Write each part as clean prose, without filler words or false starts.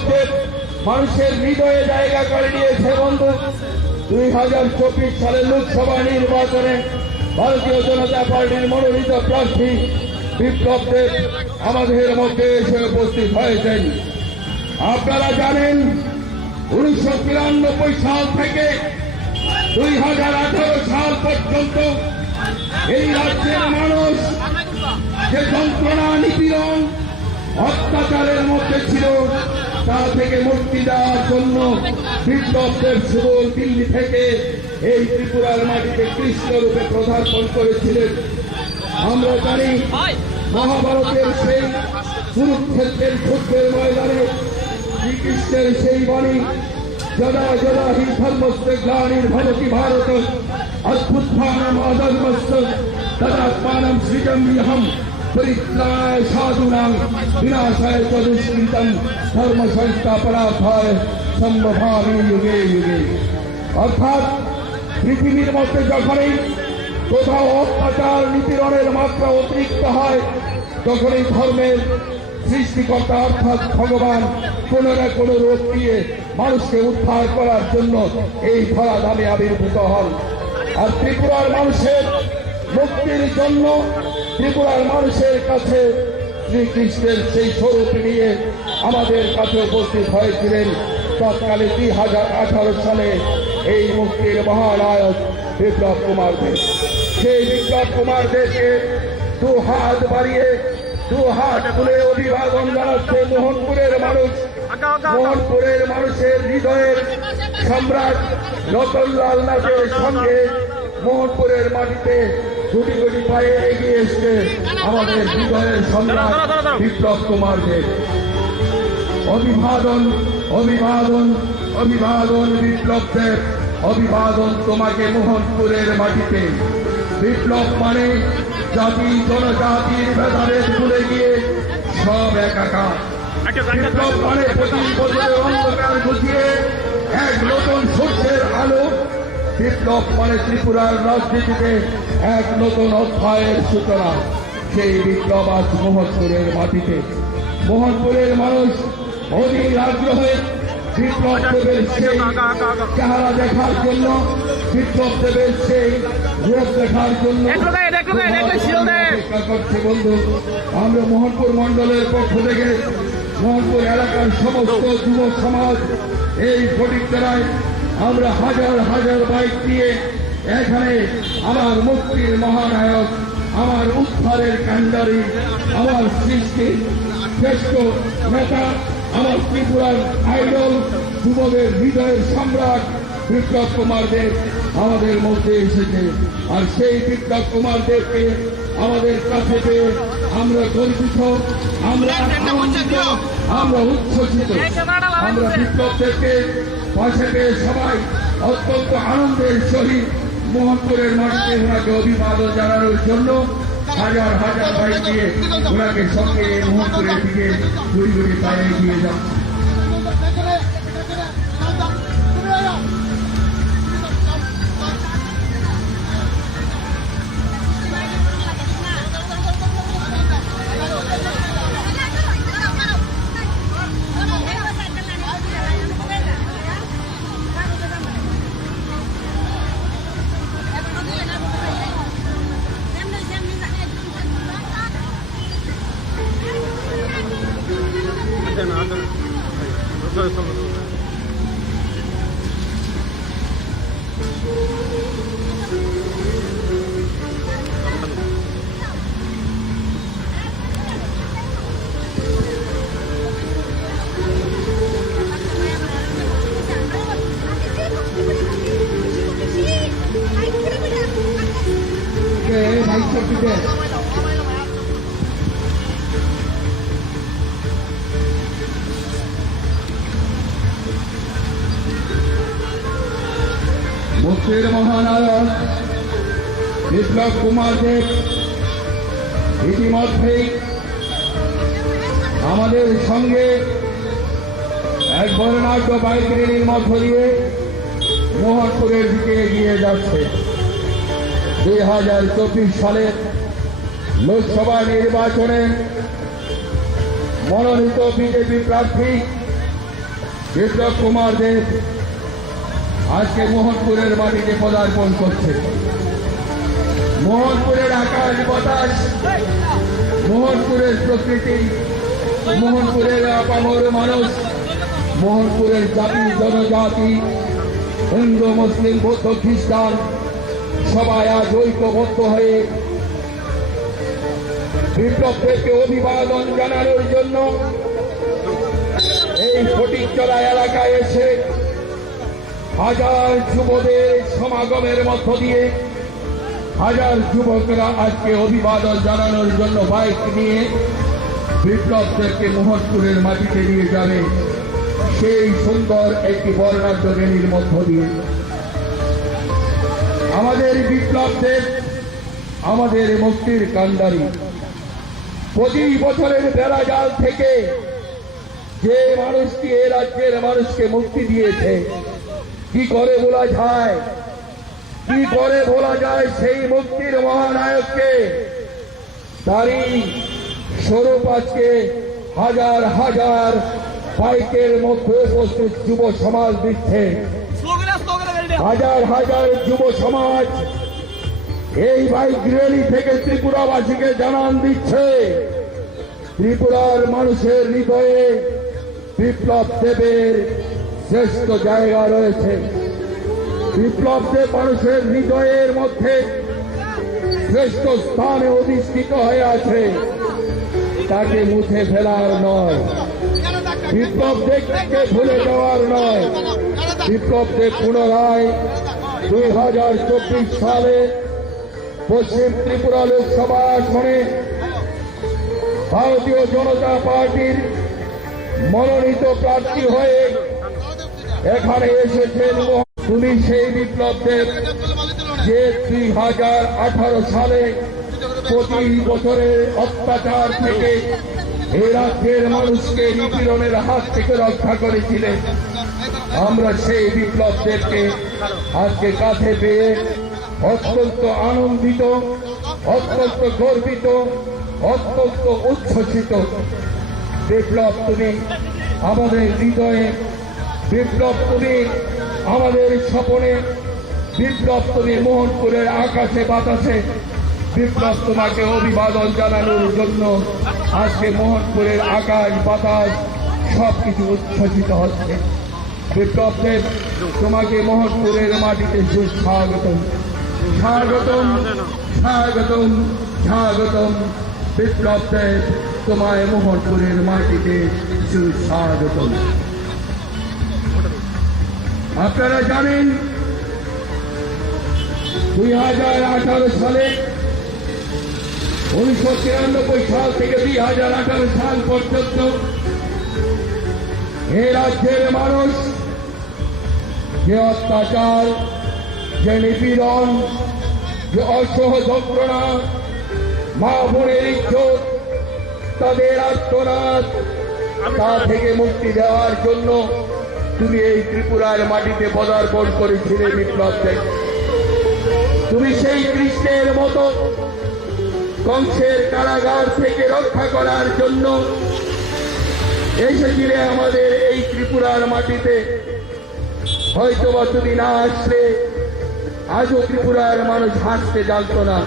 বিপ্লবদের মানুষের হৃদয়ে জায়গা করে নিয়েছে বন্ধু। 2024 সালের লোকসভা নির্বাচনে ভারতীয় জনতা পার্টির মনোনীত প্রার্থী বিপ্লবদের আমাদের মধ্যে এসে উপস্থিত হয়েছেন। আপনারা জানেন 1993 সাল থেকে 2018 সাল পর্যন্ত এই রাজ্যের মানুষ যে যন্ত্রণা, নিপীড়ন, অত্যাচারের মধ্যে ছিল তা থেকে মুক্তি দেওয়ার জন্য বিপ্লবদের সুবল দিল্লি থেকে এই ত্রিপুরার মাটিতে কৃষ্ণরূপে পদার্পণ করেছিলেন। আমরা জানি মহাভারতের সেই কুরুক্ষেত্রের যুদ্ধের ময়দানে শ্রীকৃষ্ণের সেই বাণী, যদা যদা হি ধর্মস্তে গ্লানির্ভবতি ভারত অভ্যুত্থানম অধর্মস্য তদাত্মানম সৃজম্যহম পরিত্রাণায় সাধূনাং বিনাশায় চ দুষ্কৃতম ধর্ম সংস্থাপনার্থায় সম্ভবামি যুগে যুগে। অর্থাৎ পৃথিবীর মধ্যে যখনই কোথাও অত্যাচার, নিপীড়নের মাত্রা অতিরিক্ত হয়, তখনই ধর্মের সৃষ্টিকর্তা অর্থাৎ ভগবান কোন না কোন রূপ দিয়ে মানুষকে উদ্ধার করার জন্য এই ধরাধামে আবির্ভূত হন। আর ত্রিপুরার মানুষের মুক্তির জন্য ত্রিপুরার মানুষের কাছে শ্রীকৃষ্ণের সেই স্বরূপ নিয়ে আমাদের কাছে উপস্থিত হয়েছিলেন তৎকালে 2018 সালে এই মুক্তির মহানায়ক বিপ্লব কুমার দেব। সেই বিপ্লব কুমার দেবকে দু হাত বাড়িয়ে দু হাত তুলে অভিবাদন জানাচ্ছে মোহনপুরের মানুষ। মোহনপুরের মানুষের হৃদয়ের সম্রাট রতনলাল নাথের সঙ্গে মোহনপুরের মাটিতে গুটি গুটি পায়ে এগিয়ে এসছে আমাদের হৃদয়ের সম্রাট বিপ্লব কুমার দেব। অভিবাদন, অভিবাদন, অভিবাদন বিপ্লব দেব, অভিবাদন তোমাকে মোহনপুরের মাটিতে। বিপ্লব মানে জাতি জনজাতির ভেদাভেদ ভুলে গিয়ে সব একাকার। বিপ্লব মানে 25 বছরের অন্ধকার ঘুচিয়ে এক নতুন সূর্যের আলো। বিপ্লব মানে ত্রিপুরার রাজনীতিতে এক নতুন অধ্যায়ের সূচনা। সেই বিপ্লব আজ মোহনপুরের মাটিতে। মোহনপুরের মানুষ অধীর আগ্রহে বিপ্লব দেবের সেই চেহারা দেখার জন্য, বিপ্লব দেবের সেই রূপ দেখার জন্য অপেক্ষা করছে বন্ধু। আমরা মোহনপুর মন্ডলের পক্ষ থেকে মোহনপুর এলাকার সমস্ত যুব সমাজ এই ফটিকতলায় আমরা হাজার হাজার বাইক দিয়ে এখানে আমার মুক্তির মহানায়ক, আমার উদ্ধারের কান্ডারি, আমার সৃষ্টির শ্রেষ্ঠ নেতা, আমার ত্রিপুরার আইডল, যুবদের হৃদয়ের সম্রাট বিপ্লব কুমার দেব আমাদের মধ্যে এসেছে। আর সেই বিপ্লব কুমার দেবকে আমাদের কাছে পেয়ে আমরা গর্বিত, আমরা আনন্দিত, আমরা উচ্ছ্বসিত। আমরা বিপ্লব দেবকে পাশে পেয়ে সবাই অত্যন্ত আনন্দের সহিত মোহনপুরের মাটিতে ওনাকে অভিবাদন জানানোর জন্য হাজার হাজার বাইক দিয়ে ওনাকে সঙ্গে মোহনপুরের দিকে ঘুরি ঘুরি পায়ে এগিয়ে যাচ্ছে। মুক্তির মহানায়ক বিপ্লব কুমার দেব ইতিমধ্যেই আমাদের সঙ্গে এক বর্ণাঢ্য বাইক র্যালির মধ্য দিয়ে মোহনপুরের দিকে এগিয়ে যাচ্ছে। 2024 সালের লোকসভা নির্বাচনে মনোনীত বিজেপি প্রার্থী বিপ্লব কুমার দেব আজকে মোহনপুরের মাটিতে পদার্পণ করছে। মোহনপুরের আকাশ বাতাস, মোহনপুরের প্রকৃতি, মোহনপুরের আপামর মানুষ, মোহনপুরের জাতি জনজাতি, হিন্দু মুসলিম বৌদ্ধ খ্রিস্টান সবাই আজ ঐক্যবদ্ধ হয়ে বিপ্লবদেরকে অভিবাদন জানানোর জন্য এই ফটিকতলা এলাকায় এসে হাজার যুবদের সমাগমের মধ্য দিয়ে হাজার যুবকরা আজকে অভিবাদন জানানোর জন্য বাইক নিয়ে বিপ্লবদেরকে মোহনপুরের মাটিতে নিয়ে যাবে সেই সুন্দর একটি বর্ণাঢ্য র্যালির মধ্য দিয়ে। আমাদের বিপ্লবদের, আমাদের মুক্তির কান্ডারি, 25 বছরের বেড়াজাল থেকে যে মানুষটি এ রাজ্যের মানুষকে মুক্তি দিয়েছে, কি করে বলা যায়, কি করে বলা যায় সেই মুক্তির মহানায়ককে? তারই স্বরূপ আজকে হাজার হাজার বাইকের মধ্যে উপস্থিত যুব সমাজ দিচ্ছে। হাজার হাজার যুব সমাজ এই বাইক র্যালি থেকে ত্রিপুরাবাসীকে জানান দিচ্ছে ত্রিপুরার মানুষের হৃদয়ে বিপ্লব দেবের শ্রেষ্ঠ জায়গা রয়েছে। বিপ্লব দেব মানুষের হৃদয়ের মধ্যে শ্রেষ্ঠ স্থানে অধিষ্ঠিত হয়ে আছে, তাকে মুছে ফেলার নয়, বিপ্লব দেবকে ভুলে যাওয়ার নয়। বিপ্লব দেব পুনরায় 2024 সালে পশ্চিম ত্রিপুরা লোকসভা আসনে ভারতীয় জনতা পার্টির মনোনীত প্রার্থী হয়ে এখানে এসেছেন। তুমি সেই বিপ্লব দেব যে 2018 সালে 25 বছরের অত্যাচার থেকে এই রাজ্যের মানুষকে নিপীড়নের হাত থেকে রক্ষা করেছিলেন। আমরা সেই বিপ্লব দেবকে আজকে কাঁধে পেয়ে অত্যন্ত আনন্দিত, অত্যন্ত গর্বিত, অত্যন্ত উচ্ছ্বসিত। বিপ্লব তুমি আমাদের হৃদয়ে, বিপ্লব তুমি আমাদের স্বপনে, বিপ্লব তুমি মোহনপুরের আকাশে বাতাসে। বিপ্লব তোমাকে অভিবাদন জানানোর জন্য আজকে মোহনপুরের আকাশ বাতাস সবকিছু উচ্ছ্বসিত হচ্ছে। বিপ্লব দেব তোমাকে মোহনপুরের মাটিতে সুস্বাগতম, স্বাগতম, স্বাগতম, স্বাগতম। বিপ্লব দেব তোমায় মোহনপুরের মাটিতে সুস্বাগতম। আপনারা জানেন 2018 সালে 1993 সাল থেকে 2018 সাল পর্যন্ত এ রাজ্যের মানুষ যে অত্যাচার, যে নিপীড়ন, যে অসহ যন্ত্রণা, মা বোনের ইজ্জত, তাদের আত্মনাদ, তা থেকে মুক্তি দেওয়ার জন্য তুমি এই ত্রিপুরার মাটিতে পদার্পণ করেছিলে বিপ্লব দেব। তুমি সেই কৃষ্ণের মতো কংসের কারাগার থেকে রক্ষা করার জন্য এসেছিলে আমাদের এই ত্রিপুরার মাটিতে। হয়তোবা তুমি না আসলে আজও ত্রিপুরার মানুষ হাসতে জানত না।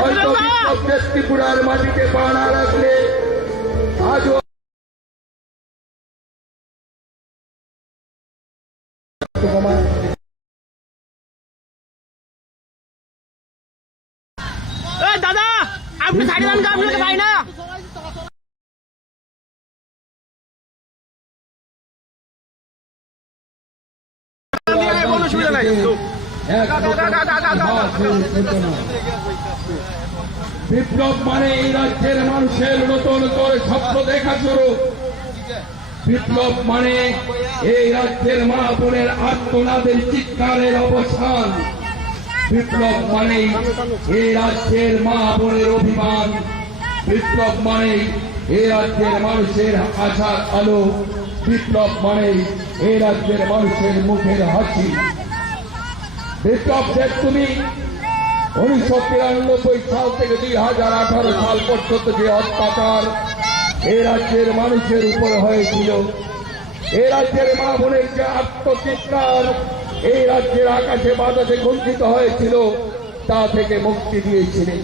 হয়তো বিপ্লব দেব ত্রিপুরার মাটিতে পা না রাখলে আজও দাদা আপনি সাইডে যান, আপনাকে পাই না। বিপ্লব মানে এই রাজ্যের মানুষের নতুন করে স্বপ্ন দেখা শুরু। বিপ্লব মানে এই রাজ্যের মা বোনের আত্মনাদের চিৎকারের অবসান। বিপ্লব মানে এই রাজ্যের মা বোনের অভিমান। বিপ্লব মানে এই রাজ্যের মানুষের আশার আলো। বিপ্লব মানে এই রাজ্যের মানুষের মুখের হাসি। বিপ্লব দেব তুমি 1993 সাল থেকে 2018 সাল পর্যন্ত যে অত্যাচার এই রাজ্যের মানুষের উপর হয়েছিল, এই রাজ্যের মা বোনের যে আত্মচিৎকার এই রাজ্যের আকাশে বাতাসে গুঞ্জিত হয়েছিল তা থেকে মুক্তি দিয়েছিলেন।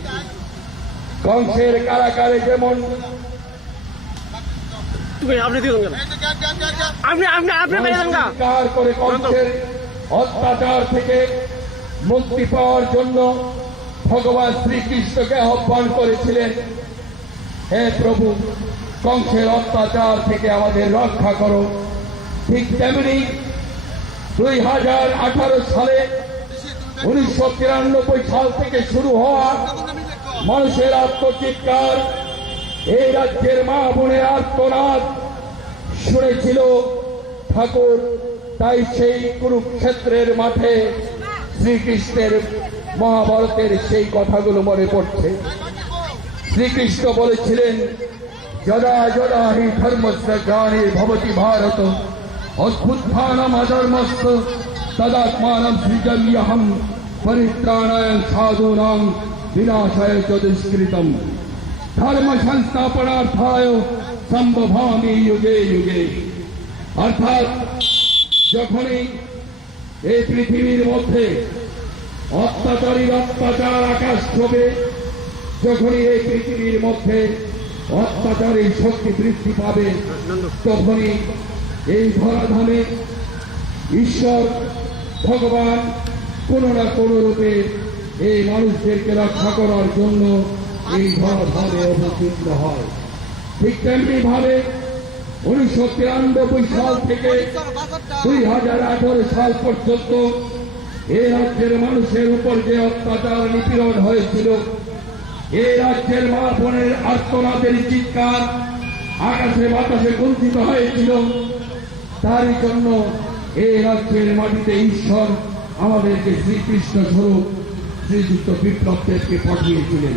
কংসের কারাগারে যেমন আপনি চিৎকার করে কংসের অত্যাচার থেকে মুক্তি পাওয়ার জন্য ভগবান শ্রীকৃষ্ণকে আহ্বান করেছিলেন, হে প্রভু, কংসের অত্যাচার থেকে আমাদের রক্ষা করো। ঠিক তেমনি 2018 সালে 1993 সাল থেকে শুরু হওয়া মানুষের আত্মচিৎকার, এই রাজ্যের মা বোনের আর্তনাদ শুনেছিল ঠাকুর। তাই সেই কুরুক্ষেত্রের মাঠে শ্রীকৃষ্ণের মহাভারতের সেই কথাগুলো মনে পড়ছে। শ্রীকৃষ্ণ বলেছিলেন, যদা যদা হি ধর্মস্য গ্লানির ভবতি ভারত অভ্যুত্থানম অধর্মস্য তদাত্মানম সৃজাম্যহম পরিত্রাণায় সাধূনাং বিনাশায় চ দুষ্কৃতম ধর্ম সংস্থাপনার্থায় সম্ভবামি যুগে যুগে। অর্থাৎ যখনই এই পৃথিবীর মধ্যে অত্যাচারীর অত্যাচার আকাশ ছোবে, যখনই এই পৃথিবীর মধ্যে অত্যাচারী শক্তি বৃদ্ধি পাবে, তখনই এই ধরাধামে ঈশ্বর ভগবান কোন না কোন রূপে এই মানুষদেরকে রক্ষা করার জন্য এই ধরাধামে অবতীর্ণ হয়। ঠিক তেমনি ভাবে 1993 সাল থেকে 2018 সাল পর্যন্ত এই রাজ্যের মানুষের উপর যে অত্যাচার নিপীড়ন হয়েছিল, এই রাজ্যের মা বোনের আর্তনাদের চিৎকার আকাশে বাতাসে গুঞ্জিত হয়েছিল। তারই জন্য এই রাজ্যের মাটিতে ঈশ্বর আমাদেরকে শ্রীকৃষ্ণ স্বরূপ শ্রীযুক্ত বিপ্লব দেবকে পাঠিয়েছিলেন।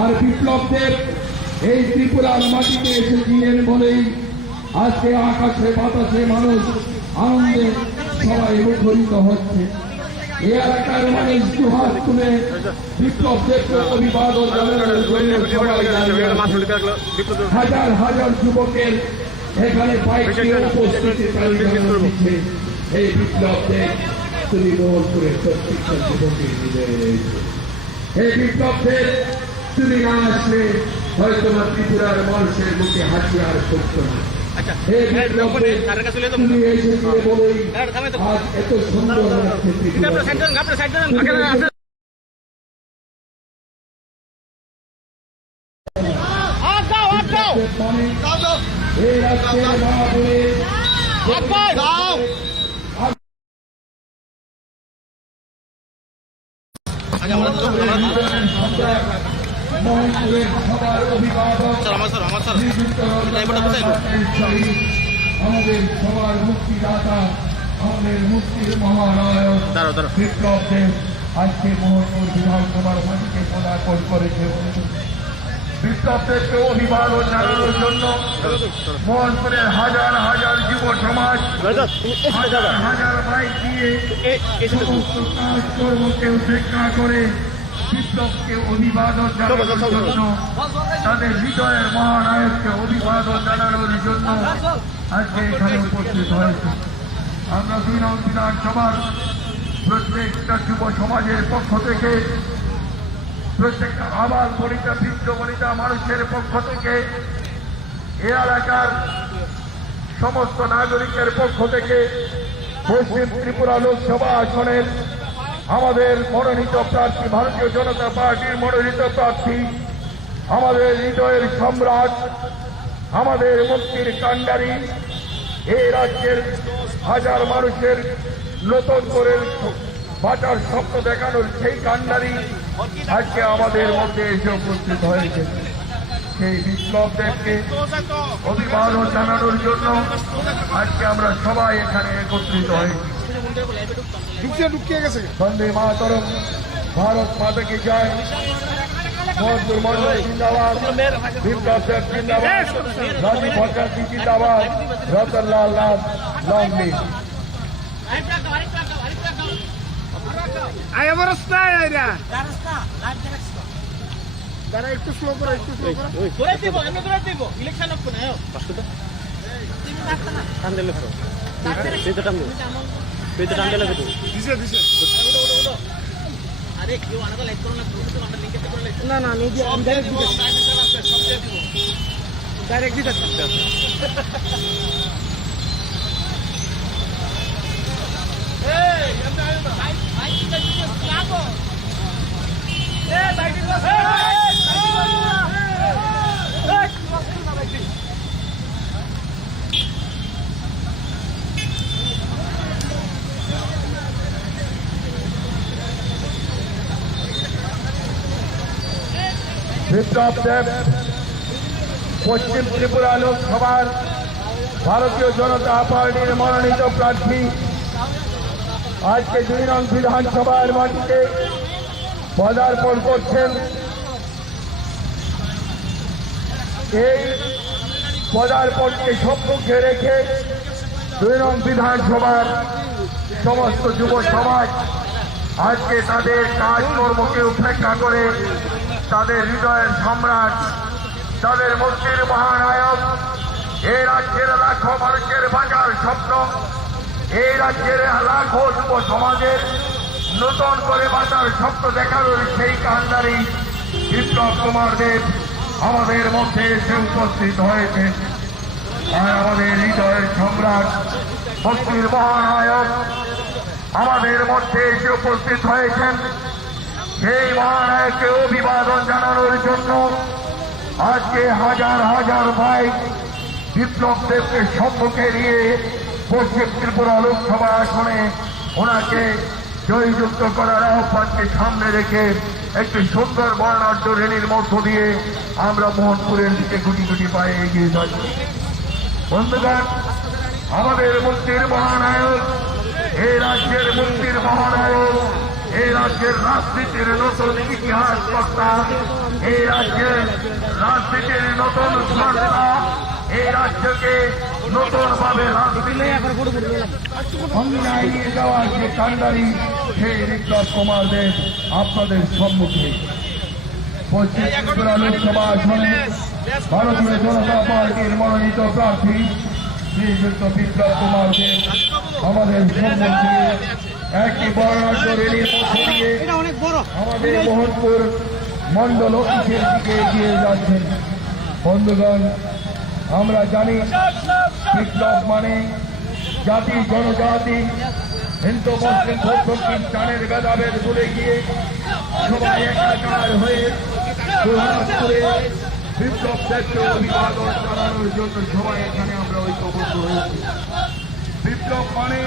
আর বিপ্লব দেব এই ত্রিপুরার মাটিতে এসেছিলেন বলেই আজকে আকাশে বাতাসে মানুষ আনন্দে সবাই মুখরিত হচ্ছে। এই এলাকার মানুষ দুহাত তুলে বিপ্লব দেবকে অভিবাদন জানানোর জন্য সবাই দাঁড়িয়ে আছে। হাজার হাজার যুবকের এখানে বাইক নিয়ে উপস্থিতি দিচ্ছে। এই বিপ্লব দেব তুমি মোহন করে প্রত্যেকটা যুবকের হৃদয়ে। এই বিপ্লব দেব তুমি না আসলে হয়তো না ত্রিপুরার মানুষের মুখে হাতিয়ার করতো না। তুমি এসেছিলে বলেই আজ এত সুন্দর লাগছে ত্রিপুরা। এই রাজ্যের মা বোনের মহনপুরের সবার অভিভাবক আমাদের সবার মুক্তিদাতা, আমাদের মুক্তির মহানায়ক বিপ্লব দেব আজকে মোহনপুর বিধানসভার মাটিকে পদার্পণ করেছে। বিপ্লব দেবকে অভিবাদন জানানোর জন্য মোহনপুরের হাজার হাজার যুব সমাজ হাজার হাজার বাইক দিয়ে সমস্ত কাজকর্মকে উপেক্ষা করে বিপ্লবকে অভিবাদন জানানোর জন্য, তাদের হৃদয়ের মহানায়ককে অভিবাদন জানানোর জন্য আজকে এখানে উপস্থিত হয়েছে। আমরা বিধানসভার প্রত্যেকটা যুব সমাজের পক্ষ থেকে, প্রত্যেকটা আবাল বনিতা বৃদ্ধ বনিতা মানুষের পক্ষ থেকে, এ এলাকার সমস্ত নাগরিকের পক্ষ থেকে পশ্চিম ত্রিপুরা লোকসভা আসনের আমাদের মনোনীত প্রার্থী, ভারতীয় জনতা পার্টির মনোনীত প্রার্থী, আমাদের হৃদয়ের সম্রাট, আমাদের মুক্তির কাণ্ডারী, এই রাজ্যের হাজার মানুষের নতুন করে বাঁচার স্বপ্ন দেখানোর সেই কাণ্ডারী আজকে আমাদের মধ্যে এসে উপস্থিত হয়েছে। সেই বিপ্লব দেবকে অভিবাদন জানানোর জন্য আজকে আমরা সবাই এখানে একত্রিত হয়েছি। বন্দে মাতরম, ভারত মাতা কি জয়, মোহনপুর মন্ডল জিন্দাবাদ, বিপ্লব দেব জিন্দাবাদ, রাজীব ভট্টাচার্য জিন্দাবাদ, রতনলাল নাথ লং লিভ। একটু স্লো করে, একটু স্লো করে। টান দিলে ফেরো পেতে টান দিলে পেতে টান দিলে ফেরো আরে কেউ আলাদা লাইক করো না তুমি আমরা লিংকে করে লাইক না না আমি ডাইরেক্ট দিতে এই ভাই ভাই কি লাগো এই ভাই কি বিপ্লব দেব পশ্চিম ত্রিপুরা লোকসভার ভারতীয় জনতা পার্টির মনোনীত প্রার্থী আজকে 2 নং বিধানসভার মাটিতে পদার্পণ করছেন। এই পদার্পণকে সম্মুখে রেখে 2 নং বিধানসভার সমস্ত যুব সমাজ আজকে তাদের কাজকর্মকে উপেক্ষা করে তাদের হৃদয়ের সম্রাট, তাদের মুক্তির মহানায়ক, এই রাজ্যের লাখো মানুষের বাঁচার স্বপ্ন, এই রাজ্যের লাখো যুব সমাজের নতুন করে বাঁচার স্বপ্ন দেখানোর সেই কান্ডারি বিপ্লব কুমার দেব আমাদের মধ্যে এসে উপস্থিত হয়েছেন। আর আমাদের হৃদয়ের সম্রাট, মুক্তির মহানায়ক আমাদের মধ্যে এসে উপস্থিত হয়েছেন। সেই মহানায়ককে অভিবাদন জানানোর জন্য আজকে হাজার হাজার ভাই বিপ্লব দেবকে সম্মুখে নিয়ে পশ্চিম ত্রিপুরা লোকসভা আসনে ওনাকে জয়যুক্ত করার আহ্বানকে সামনে রেখে একটি সুন্দর বর্ণাঢ্য র্যালির মধ্য দিয়ে আমরা মোহনপুরের দিকে গুটি গুটি পায়ে এগিয়ে যাচ্ছি। বন্ধুগণ, আমাদের মুক্তির মহানায়ক, এই রাজ্যের মুক্তির মহানায়ক, এই রাজ্যের রাজনীতির নতুন ইতিহাস কর্তা, এই রাজ্যের রাজনীতির নতুন সত্তা, এই রাজ্যকে নতুন ভাবে অন্যায় নিয়ে যাওয়ার যে কান্ডারি সেই বিপ্লব কুমার দেব আপনাদের সম্মুখে পশ্চিম ত্রিপুরা লোকসভা আসনে ভারতীয় জনতা পার্টির মনোনীত প্রার্থী শ্রীযুক্ত বিপ্লব কুমার দেব আমাদের সম্মুখে একটি বর্ণাঢ্য র্যালির মধ্য দিয়ে আমাদের মোহনপুর মন্ডল অফিসের দিকে এগিয়ে যাচ্ছেন। বন্ধুগণ, আমরা জানি বিপ্লব মানে জাতি জনজাতি হিন্দু মুসলিম বৌদ্ধ খ্রিস্টানের ভেদাভেদ ভুলে গিয়ে সবাই একাকার হয়ে করে বিপ্লব দেবকে অভিবাদন জানানোর জন্য সবাই এখানে আমরা ঐক্যবদ্ধ হয়েছি। বিপ্লব মানে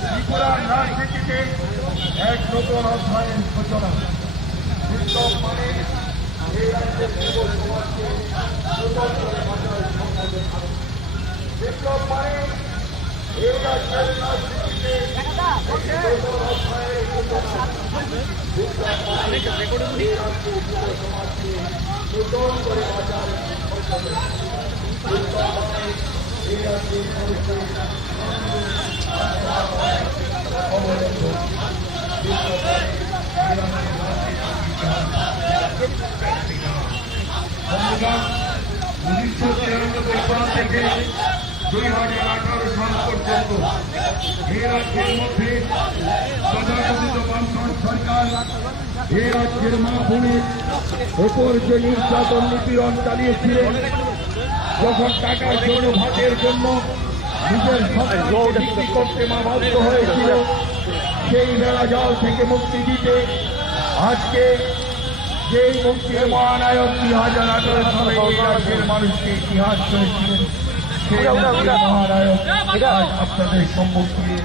ত্রিপুরার রাজনীতিতে এক নতুন অধ্যায়ের সূচনা। বিপ্লব মানে এই রাজ্যের যুব সমাজকে নতুন করে বাঁচার সম্ভব। বিপ্লব মানে এই রাজ্যের রাজনীতিতে নতুন অধ্যায়ের সূচনা। বিপ্লব মানে এই রাজ্যের যুব সমাজকে নতুন করে বাঁচার সম্ভব। বিপ্লব মানে এই রাজ্যের মানুষের থেকে 2018 সাল পর্যন্ত এই রাজ্যের মধ্যে তথাকথিত বামফ্রন্ট সরকার এই রাজ্যের মা বোনের ওপর যে নির্যাতন নিপীড়ন চালিয়েছিলেন, যখন টাকার জন্য ভাতের জন্য নিজের সম্পত্তি বিক্রি করতে মা বাধ্য হয়েছিল, সেই বেড়াজাল থেকে মুক্তি দিতে আজকে যেই মুক্তির মহানায়ক 2018 সালে এই রাজ্যের মানুষকে ইতিহাস করেছিলেন, সেই মুক্তির মহানায়ক আজ আপনাদের সম্মুখে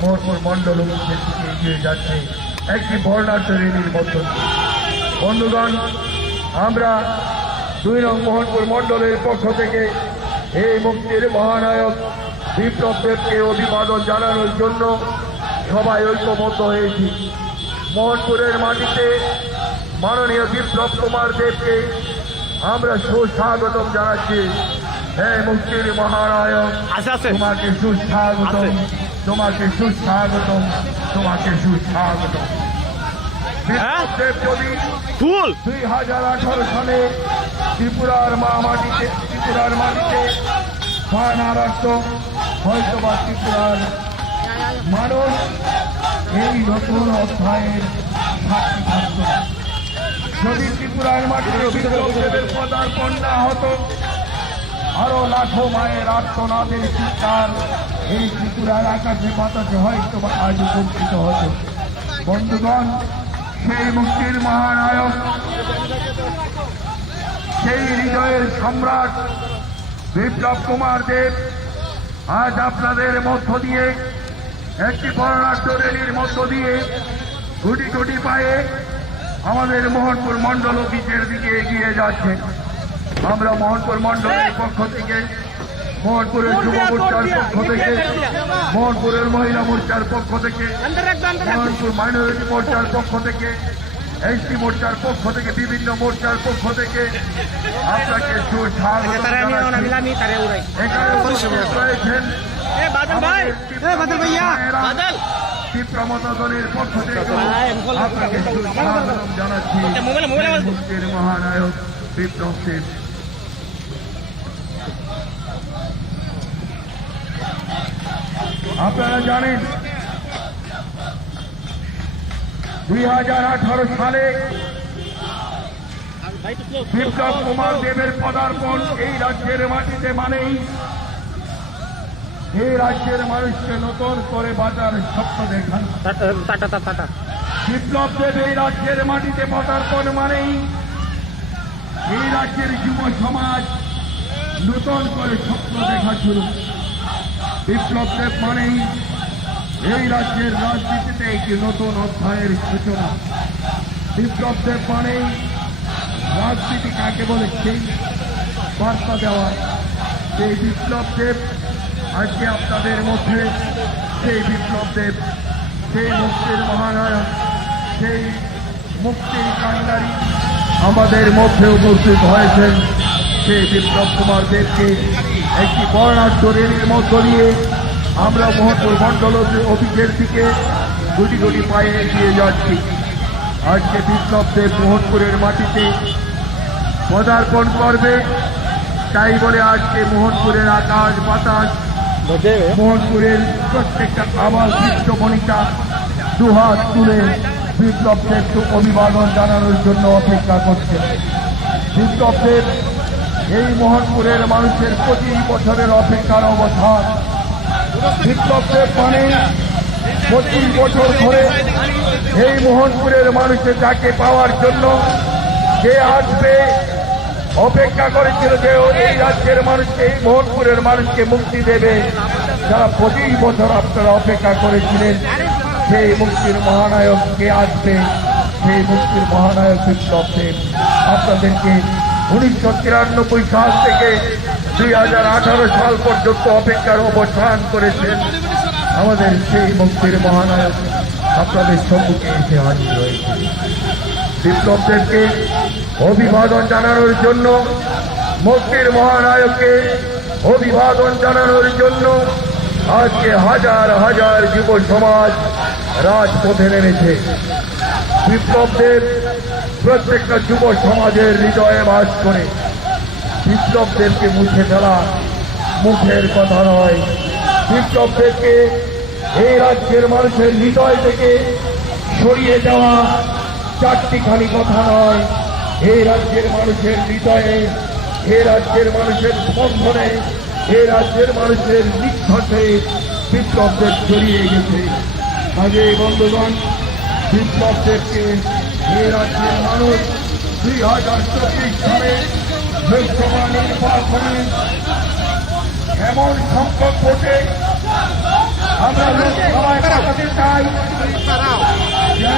মোহনপুর মন্ডল অফিসের দিকে এগিয়ে যাচ্ছে একটি বর্ণাঢ্য র্যালির মধ্য দিয়ে। বন্ধুগণ, আমরা 2 নং মোহনপুর মন্ডলের পক্ষ থেকে এই মুক্তির মহানায়ক বিপ্লব দেবকে অভিবাদন জানানোর জন্য সবাই ঐক্যবদ্ধ হয়েছি। মোহনপুরের মাটিতে মাননীয় বিপ্লব কুমার দেবকে আমরা সুস্বাগতম জানাচ্ছি। হে মুক্তির মহানায়ক, তোমাকে সুস্বাগতম, তোমাকে সুস্বাগতম, তোমাকে সুস্বাগতম। বিপ্লব দেব যদি 2018 সালে ত্রিপুরার মাটিতে মহারাষ্ট্র হয়তো বা ত্রিপুরার মানুষ এই নতুন অধ্যায়ের সাক্ষী থাকত না। যদি ত্রিপুরার মাটিতে বিপ্লবের পদার্পণ না হতো, আরো লাখো মায়ের আর্তনাদের চিৎকার এই ত্রিপুরার আকাশে বাতাসে হয়তো বা আজ উপস্থিত হতো। বন্ধুগণ, সেই মুক্তির মহানায়ক, সেই হৃদয়ের সম্রাট বিপ্লব কুমার দেব আজ আপনাদের মধ্য দিয়ে একটি বর্ণাঢ্য র্যালির মধ্য দিয়ে গুটি গুটি পায়ে আমাদের মোহনপুর মণ্ডল অফিসের দিকে এগিয়ে যাচ্ছে। আমরা মোহনপুর মণ্ডলের পক্ষ থেকে, মোহনপুরের যুব মোর্চার পক্ষ থেকে, মোহনপুরের মহিলা মোর্চার পক্ষ থেকে, মোহনপুর মাইনরিটি মোর্চার পক্ষ থেকে, এসটি মোর্চার পক্ষ থেকে, বিভিন্ন মোর্চার পক্ষ থেকে আপনাকে সুস্বাগত জানাচ্ছি। এখানে উপস্থিত রয়েছেন চিত্রমতা দলের পক্ষ থেকে আপনাকে সুস্বাগত জানাচ্ছি। মুক্তির মহানায়ক বিপ্লব দেব। আপনারা জানেন 2018 সালে বিপ্লব কুমার দেবের পদার্পণ এই রাজ্যের মাটিতে মানেই এই রাজ্যের মানুষকে নতুন করে বাঁচার স্বপ্ন দেখান। বিপ্লব দেব এই রাজ্যের মাটিতে পদার্পণ মানেই এই রাজ্যের যুব সমাজ নতুন করে স্বপ্ন দেখা শুরু। বিপ্লব দেব মানেই এই রাজ্যের রাজনীতিতে একটি নতুন অধ্যায়ের সূচনা। বিপ্লব দেব মানেই রাজনীতি কাকে বলে সেই বার্তা দেওয়া। সেই বিপ্লব দেব আজকে আপনাদের মধ্যে, সেই বিপ্লব দেব, সেই মুক্তির মহানায়ক, সেই মুক্তির কান্ডারী আমাদের মধ্যে উপস্থিত হয়েছেন। সেই বিপ্লব কুমার দেবকে একটি বর্ণাঢ্য র্যালির মধ্য দিয়ে আমরা মোহনপুর মণ্ডল অফিসের দিকে গুটি গুটি পায়ে এগিয়ে যাচ্ছি। আজকে বিপ্লব দেব মোহনপুরের মাটিতে পদার্পণ করবে, তাই বলে আজকে মোহনপুরের আকাশ বাতাস, মোহনপুরের প্রত্যেকটা আবাস বিশ্বমণিকা দুহাত তুলে বিপ্লব দেবকে অভিবাদন জানানোর জন্য অপেক্ষা করছে। বিপ্লব দেব এই মোহনপুরের মানুষের 25 বছরের অপেক্ষার অবসান। বিপ্লব দেব মানে 25 বছর ধরে এই মোহনপুরের মানুষের যাকে পাওয়ার জন্য যে আসবে অপেক্ষা করেছিল, যে এই রাজ্যের মানুষকে, এই মোহনপুরের মানুষকে মুক্তি দেবে, যারা 25 বছর আপনারা অপেক্ষা করেছিলেন, সেই মুক্তির মহানায়ক কে আসবে, সেই মুক্তির মহানায়ক বিপ্লব দেব। আপনাদেরকে 1993 সাল থেকে 2018 সাল পর্যন্ত অপেক্ষার অবসান করেছেন আমাদের সেই মুক্তির মহানায়ক আপনাদের সম্মুখে এসে হাজির হয়েছে। বিপ্লব দেবকে অভিবাদন জানানোর জন্য, মুক্তির মহানায়ককে অভিবাদন জানানোর জন্য আজকে হাজার হাজার যুব সমাজ রাজপথে নেমেছে। বিপ্লব দেব প্রত্যেকটা যুব সমাজের হৃদয়ে বাস করে। বিপ্লব দেবকে মুছে ফেলা মুখের কথা নয়, বিপ্লব দেবকে এই রাজ্যের মানুষের হৃদয় থেকে সরিয়ে দেওয়া চারটিখানি কথা নয়। এই রাজ্যের মানুষের হৃদয়ে, এই রাজ্যের মানুষের স্পন্দনে, এই রাজ্যের মানুষের নিঃশ্বাসে বিপ্লব দেব ছড়িয়ে গেছে। আগে বন্ধুগণ, বিপ্লব দেবকে এই রাজ্যের মানুষ 2024 সালে লোকসভা নির্বাচনে এমন সংকট ভোটে আমরা লোকসভায় পাঠাতে চাই যে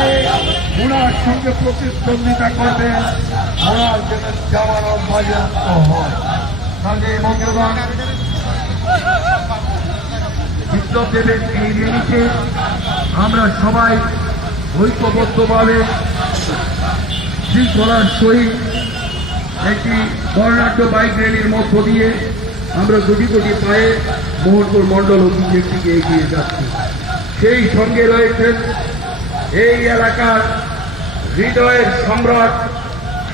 ওনার সঙ্গে প্রতিদ্বন্দ্বিতা করবেন, ওনার যেন জামানত বাজেয়াপ্ত হয়। কাজে বন্ধুগণ, বিপ্লব দেবের এই র্যালিতে আমরা সবাই ঐক্যবদ্ধভাবে শৃঙ্খলার সহিত একটি বর্ণাঢ্য বাইক র্যালির মধ্য দিয়ে আমরা গুটি গুটি পায়ে মোহনপুর মণ্ডল অফিসের দিকে এগিয়ে যাচ্ছি। সেই সঙ্গে রয়েছেন এই এলাকার হৃদয়ের সম্রাট,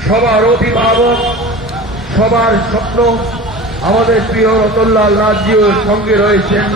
সবার অভিভাবক, সবার স্বপ্ন, আমাদের প্রিয় রতনলাল নাথজিও সঙ্গে রয়েছেন।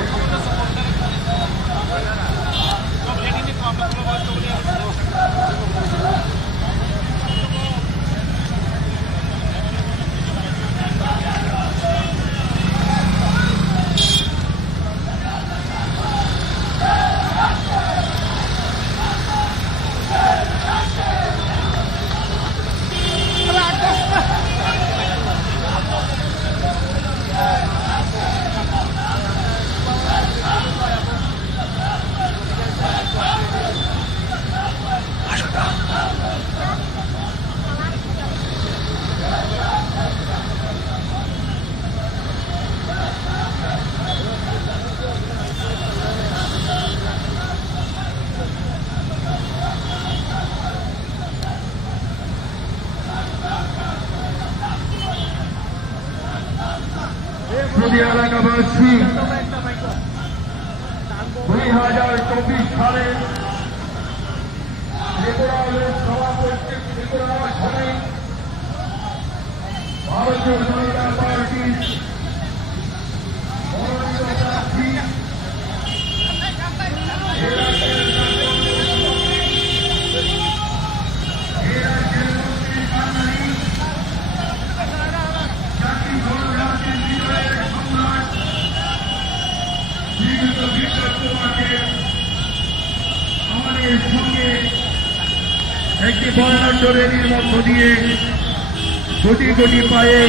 এলাকাবাসী 2024 সালে ত্রিপুরা লোকসভা পশ্চিম ত্রিপুরা আসনে ভারতীয় জনতা পার্টির মনোনীত প্রার্থী আমাদের সঙ্গে একটি বর্ণাঢ্য র্যালির মধ্য দিয়ে কোটি কোটি পায়ে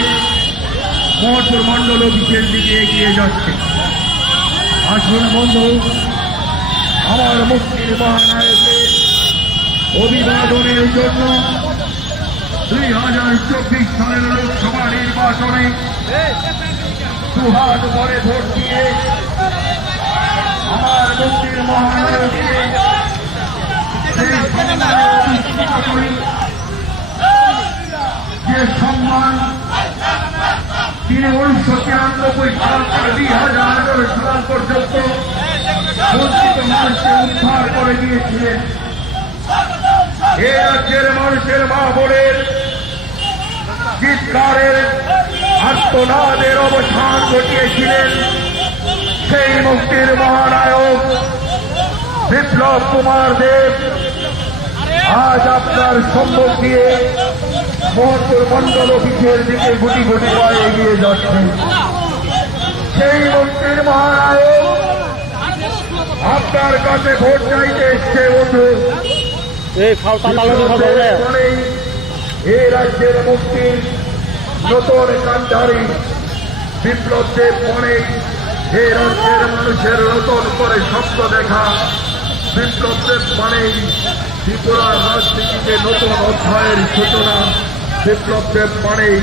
মহৎপুর মণ্ডল অফিসের দিকে এগিয়ে যাচ্ছে। আসুন বন্ধু, আমার মুক্তির মহানায়কের অভিবাদনের জন্য 2024 সালের লোকসভা নির্বাচনে দুহাত ভরে ভোট দিয়ে আমার মুক্তির মহানায়ককে যে সম্মান তিনি 1993 সাল থেকে 2011 সাল পর্যন্ত বঞ্চিত মানুষকে উদ্ধার করে দিয়েছিলেন। এ রাজ্যের মানুষের মা বোনের চিৎকারের আর্তনাদের অবসান ঘটিয়েছিলেন সেই মুক্তির মহানায়ক বিপ্লব কুমার দেব আজ আপনার সম্মুখ দিয়ে মহৎপুর মণ্ডল অফিসের দিকে গুটি গুটি পায়ে এগিয়ে যাচ্ছেন। সেই মুক্তির মহানায়ক আপনার কাছে ভোট চাইতে এসছে বন্ধু। এই রাজ্যের মুক্তির নতুন কান্ডারি বিপ্লব দেব মনে এই রাজ্যের মানুষের নতুন করে স্বপ্ন দেখা বিপ্লব দেব মানেই ত্রিপুরার রাজনীতিতে নতুন অধ্যায়ের সূচনা। বিপ্লব দেব মানেই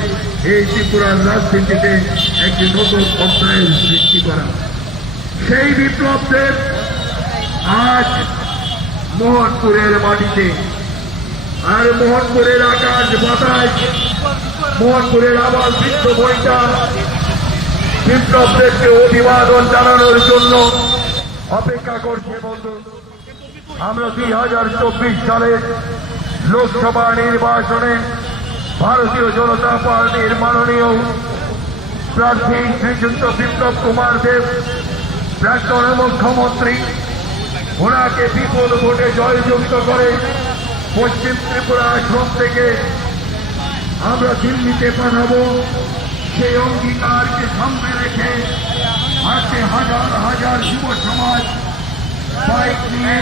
এই ত্রিপুরার রাজনীতিতে একটি নতুন অধ্যায়ের সৃষ্টি করা। সেই বিপ্লব দেব আজ মোহনপুরের মাটিতে, আর মোহনপুরের আকাশ বাতাস, মোহনপুরের আবার বৃদ্ধ বইটা বিপ্লব দেবকে অভিবাদন জানানোর জন্য অপেক্ষা করছে বন্ধু। আমরা 2024 সালের লোকসভা নির্বাচনে ভারতীয় জনতা পার্টির মাননীয় প্রার্থী শ্রীযুক্ত বিপ্লব কুমার দেব, প্রাক্তন মুখ্যমন্ত্রী, ওনাকে বিপুল ভোটে জয়যুক্ত করে পশ্চিম ত্রিপুরা আসন থেকে আমরা দিল্লিতে পাঠাবো। সেই অঙ্গীকারকে সামনে রেখে আজকে হাজার হাজার যুব সমাজ বাইক নিয়ে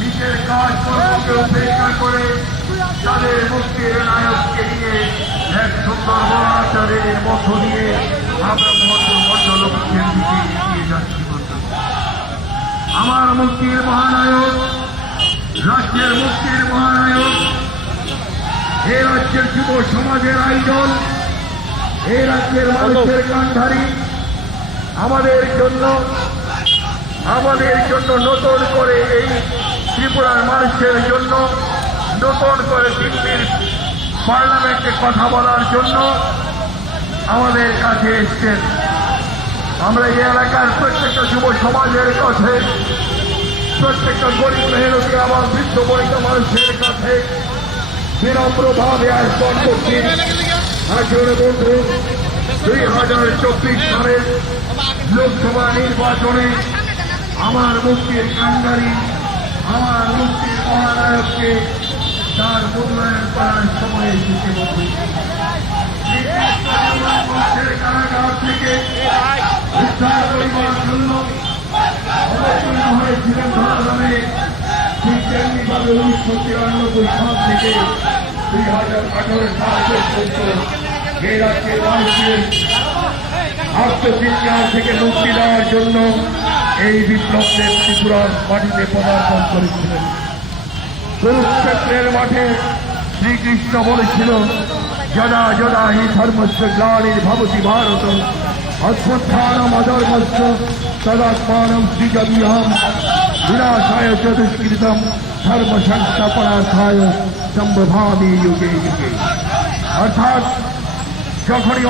নিজের কাজকর্মকে উপেক্ষা করে তাদের মুক্তির নায়ককে নিয়ে এক সুন্দর বড়াচারের মধ্য দিয়ে আমরা মণ্ডল অফিসের দিকে এগিয়ে যাচ্ছি। আমার মুক্তির মহানায়ক, রাজ্যের মুক্তির মহানায়ক, এ রাজ্যের যুব সমাজের আইডল, এ রাজ্যের মানুষের কান্ডারি আমাদের জন্য নতুন করে এই ত্রিপুরার মানুষের জন্য নতুন করে দিল্লির পার্লামেন্টে কথা বলার জন্য আমাদের কাছে এসছেন। আমরা এই এলাকার প্রত্যেকটা যুব সমাজের কাছে, প্রত্যেকটা গরিব মেহনতি আমার বৃদ্ধ বৈধ মানুষের কাছে বিনম্রভাবে আহ্বান করছি। আসলে বন্ধু, 2024 সালের লোকসভা নির্বাচনে আমার মুক্তির কান্ডারি, আমার মুক্তির মহানায়ককে তার মূল্যায়ন করার সময় এসেছে বন্ধু। কারাগার থেকে উদ্ধার করিবার জন্য অবতীর্ণ হয়েছিলেন ধরাধামে। ঠিক তেমনিভাবে 1993 সাল থেকে 2018 সাল পর্যন্ত এই রাজ্যের মানুষের আত্মচিৎকার থেকে মুক্তি দেওয়ার জন্য এই বিপ্লবদের ত্রিপুরার মাটিতে পদার্পণ করেছিলেন। কুরুক্ষেত্রের মাঠে শ্রীকৃষ্ণ বলেছিল, যদা যদা হি ধর্মস্য গ্লানির্ভবতি ভারত অভ্যুত্থানম অধর্মস্য তদাত্মানম সৃজাম্যহম বিনাশায় চ দুষ্কৃতম ধর্ম সংস্থাপনার্থায় সম্ভবামি যুগে যুগে। অর্থাৎ যখনই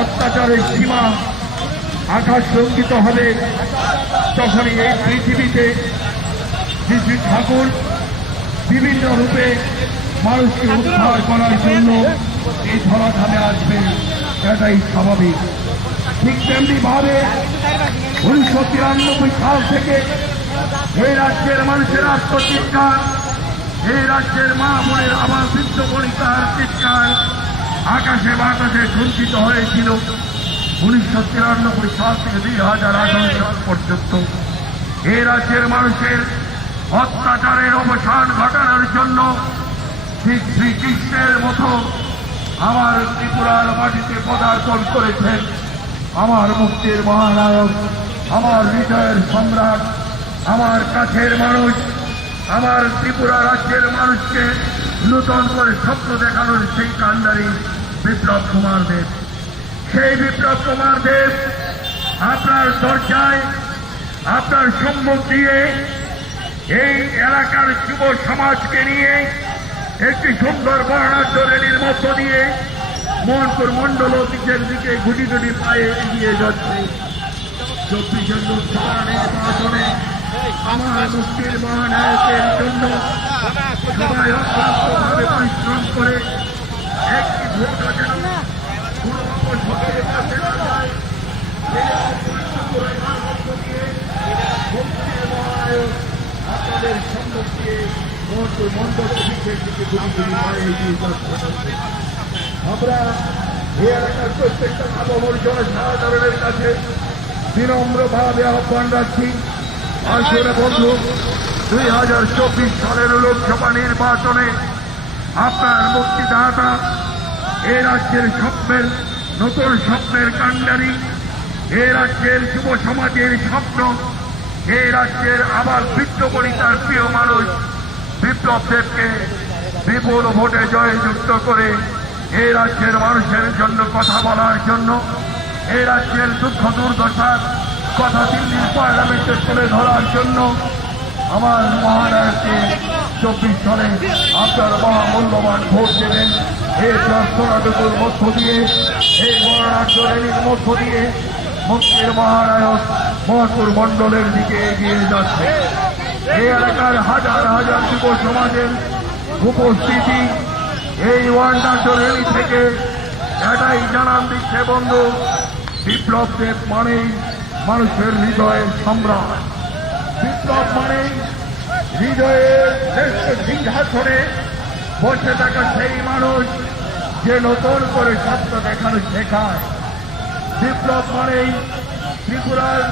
অত্যাচারের সীমা আকাশ লঙ্ঘিত হবে, তখনই এই পৃথিবীতে শ্রী ঠাকুর বিভিন্ন রূপে মানুষকে উদ্ধার করার জন্য এই ধরাধামে আসবে, এটাই স্বাভাবিক। ঠিক তেমনি ভাবে 1993 সাল থেকে এই রাজ্যের মানুষের আত্মচিৎকার, এই রাজ্যের মা বোনের আমার বৃদ্ধ বনিতার চিৎকার আকাশে বাতাসে ঝঞ্ঝিত হয়েছিল। 1993 সাল থেকে 2018 সাল পর্যন্ত এই রাজ্যের মানুষের অত্যাচারের অবসান ঘটানোর জন্য ঠিক শ্রীকৃষ্ণের মতো আমার ত্রিপুরার মাটিতে পদার্পণ করেছেন আমার মুক্তির মহানায়ক, আমার হৃদয়ের সম্রাট, আমার কাছের মানুষ, আমার ত্রিপুরা রাজ্যের মানুষকে নূতন করে স্বপ্ন দেখানোর সেই কান্ডারি বিপ্লব কুমার দেব। সেই বিপ্লব কুমার দেব আপনার দরজায়, আপনার সম্মুখ দিয়ে এই এলাকার যুব সমাজকে নিয়ে একটি সুন্দর বর্ণাঢ্য র্যালির মধ্য দিয়ে মোহনপুর মন্ডল অফিসের দিকে গুটি গুটি পায়ে এগিয়ে যাচ্ছে। 24 লোকসভা নির্বাচনে আমার মুক্তির মহানায়কের জন্য সবাই অক্লান্তভাবে পরিশ্রম করে একটি ভোট যেন কোনো অপশক্তির কাছে না যায়, মুক্তির মহানায়ক আপনাদের সম্মুখে মোহনপুর মন্ডল অফিসের দিকে গুটি গুটি পায়ে এগিয়ে যাচ্ছে। আমরা এই এলাকার প্রত্যেকটা আবহাওয়ার জনসাধারণের কাছে বিনম্রভাবে আহ্বান রাখছি, আসলে বন্ধু 2024 সালের লোকসভা নির্বাচনে আপনার মুক্তিদাতা, এই রাজ্যের স্বপ্নের নতুন স্বপ্নের কান্ডারি, এই রাজ্যের যুব সমাজের স্বপ্ন, এই রাজ্যের আবার বৃদ্ধ বনিতার প্রিয় মানুষ বিপ্লব দেবকে বিপুল ভোটে জয়যুক্ত করে এই রাজ্যের মানুষের জন্য কথা বলার জন্য, এই রাজ্যের দুঃখ দুর্দশার কথা দিল্লির পার্লামেন্টে তুলে ধরার জন্য আমার মহানায়ককে 24 সালে আপনার মহামূল্যবান ভোট দেবেন। এই প্রার্থনাটুকুর মধ্য দিয়ে, এই বর্ণাঢ্য র্যালির মধ্য দিয়ে মুক্তির মহানায়ক মোহনপুর মন্ডলের দিকে এগিয়ে যাচ্ছে। এই এলাকার হাজার হাজার যুব সমাজের উপস্থিতি এই বর্ণাঢ্য র্যালি থেকে এটাই জানান দিচ্ছে, বন্ধু বিপ্লব দেব মানেই মানুষের হৃদয়ের সম্রাট। বিপ্লব মানেই হৃদয়ের শ্রেষ্ঠ সিংহাসনে বসে থাকা সেই মানুষ যে নতুন করে স্বপ্ন দেখানো শেখায়। বিপ্লব মানেই ত্রিপুরার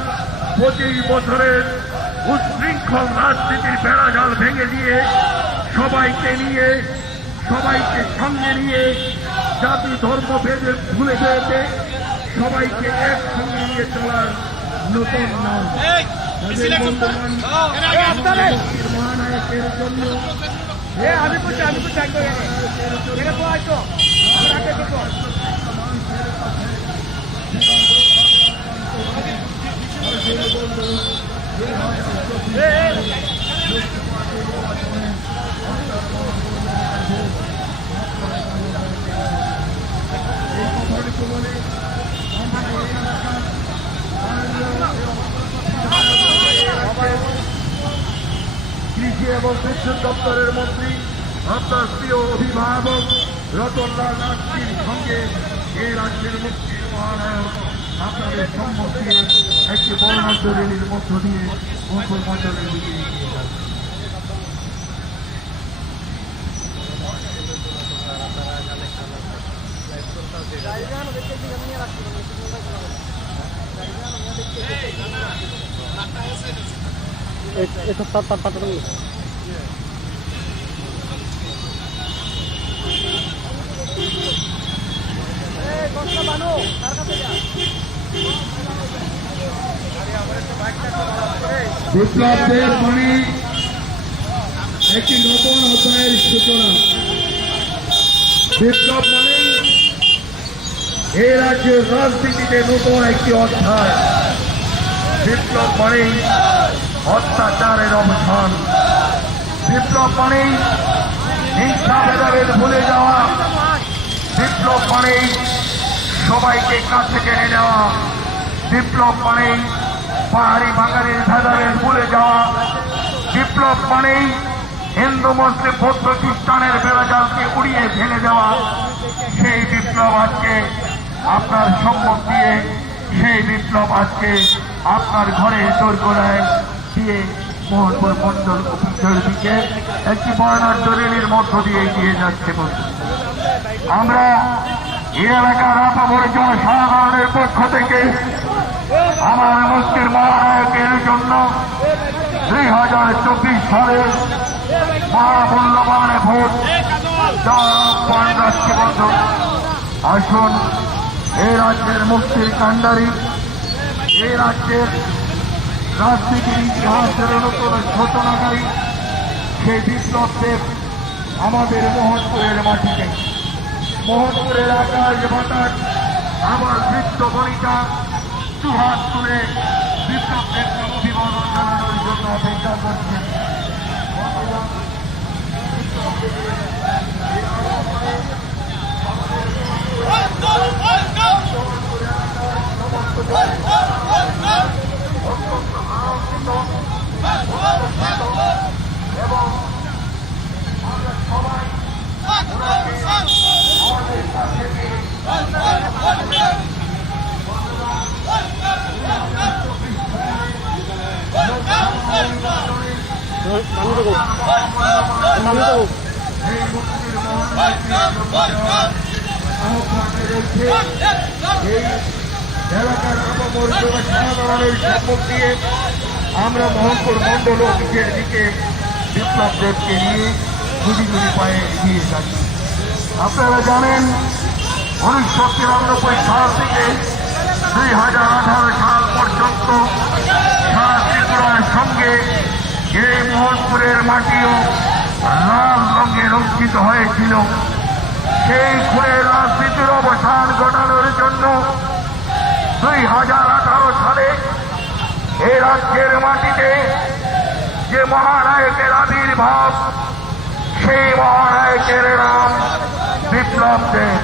25 বছরের উচ্ছৃঙ্খল রাজনীতির বেড়াজাল ভেঙে দিয়ে সবাইকে নিয়ে, সবাইকে সঙ্গে নিয়ে, জাতি ধর্ম ভেদে ভুলে যেতে সবাইকে একসঙ্গে নিয়ে চলার নতুন নাম। মহানায়কের জন্য কৃষি এবং বিদ্যুৎ দপ্তরের মন্ত্রী আপনার প্রিয় অভিভাবক রতনলাল নাথজির সঙ্গে এই রাজ্যের মুক্তির মহানায়ক আপনাদের সম্মুখে একটি বর্ণাঢ্য র্যালির মধ্য দিয়ে মুখ্যমন্ত্রীর দিকে এগিয়ে যাচ্ছে। এটা তার পাঠানো বিপ্লবদের মানে একটি নতুন অধ্যায়ের সূচনা। বিপ্লব মানে এই রাজ্যের রাজনীতিতে নতুন একটি অধ্যায়। বিপ্লব মানে অত্যাচারের অবসান। বিপ্লব মানে হিংসা ভেদাভেদ ভুলে যাওয়া। বিপ্লব মানে সবাইকে কাছে টেনে নেওয়া। বিপ্লব মানে পাহাড়ি বাঙালির ভেদাভেদ ভুলে যাওয়া। বিপ্লব মানে হিন্দু মুসলিম বৌদ্ধ খ্রিস্টানের বেড়াজালকে উড়িয়ে ফেলে দেওয়া। সেই বিপ্লব আজকে আপনার সম্মুখ দিয়ে, সেই বিপ্লব আজকে আপনার ঘরে দোরগোড়ায় দিয়ে মোহনপুর মন্ডল অফিসের দিকে একটি বর্ণাঢ্য র্যালির মধ্য দিয়ে এগিয়ে যাচ্ছে। আমরা এই এলাকার আপামর জনসাধারণের পক্ষ থেকে আমার মুক্তির মহানায়কের জন্য 2024 সালের মহামূল্যবান ভোট দেওয়ার রাষ্ট্র বন্ধু। আসুন এই রাজ্যের মুক্তির কাণ্ডারি, এই রাজ্যের রাজনীতির ইতিহাসের নতুন ঘটনাকারী সেই বিপ্লবদের আমাদের মোহনপুরের মাটিতে, মোহনপুরের আকাশ বাতাস আমার বৃত্ত বনিতা দুহাত তুলে বিপ্লবদের অভিবাদন জানানোর জন্য অপেক্ষা করছেন। এবং আমরা সবাই আমাদের কাছে এই মুক্তির এই এলাকার আপামর জনসাধারণের সম্মুখ দিয়ে আমরা মোহনপুর মন্ডল অফিসের দিকে বিপ্লবদেবকে নিয়ে গুলি গুলি পায়ে এগিয়ে যাচ্ছি। আপনারা জানেন 1993 সাল থেকে 2018 সাল পর্যন্ত সারা ত্রিপুরার সঙ্গে এই মোহনপুরের মাটিও লাল রঙে রঞ্জিত হয়েছিল। সেই খুনের রাজনীতির অবসান ঘটানোর জন্য 2018 সালে এই রাজ্যের মাটিতে যে মহানায়কের আবির্ভাব, সেই মহানায়কের নাম বিপ্লব দেব।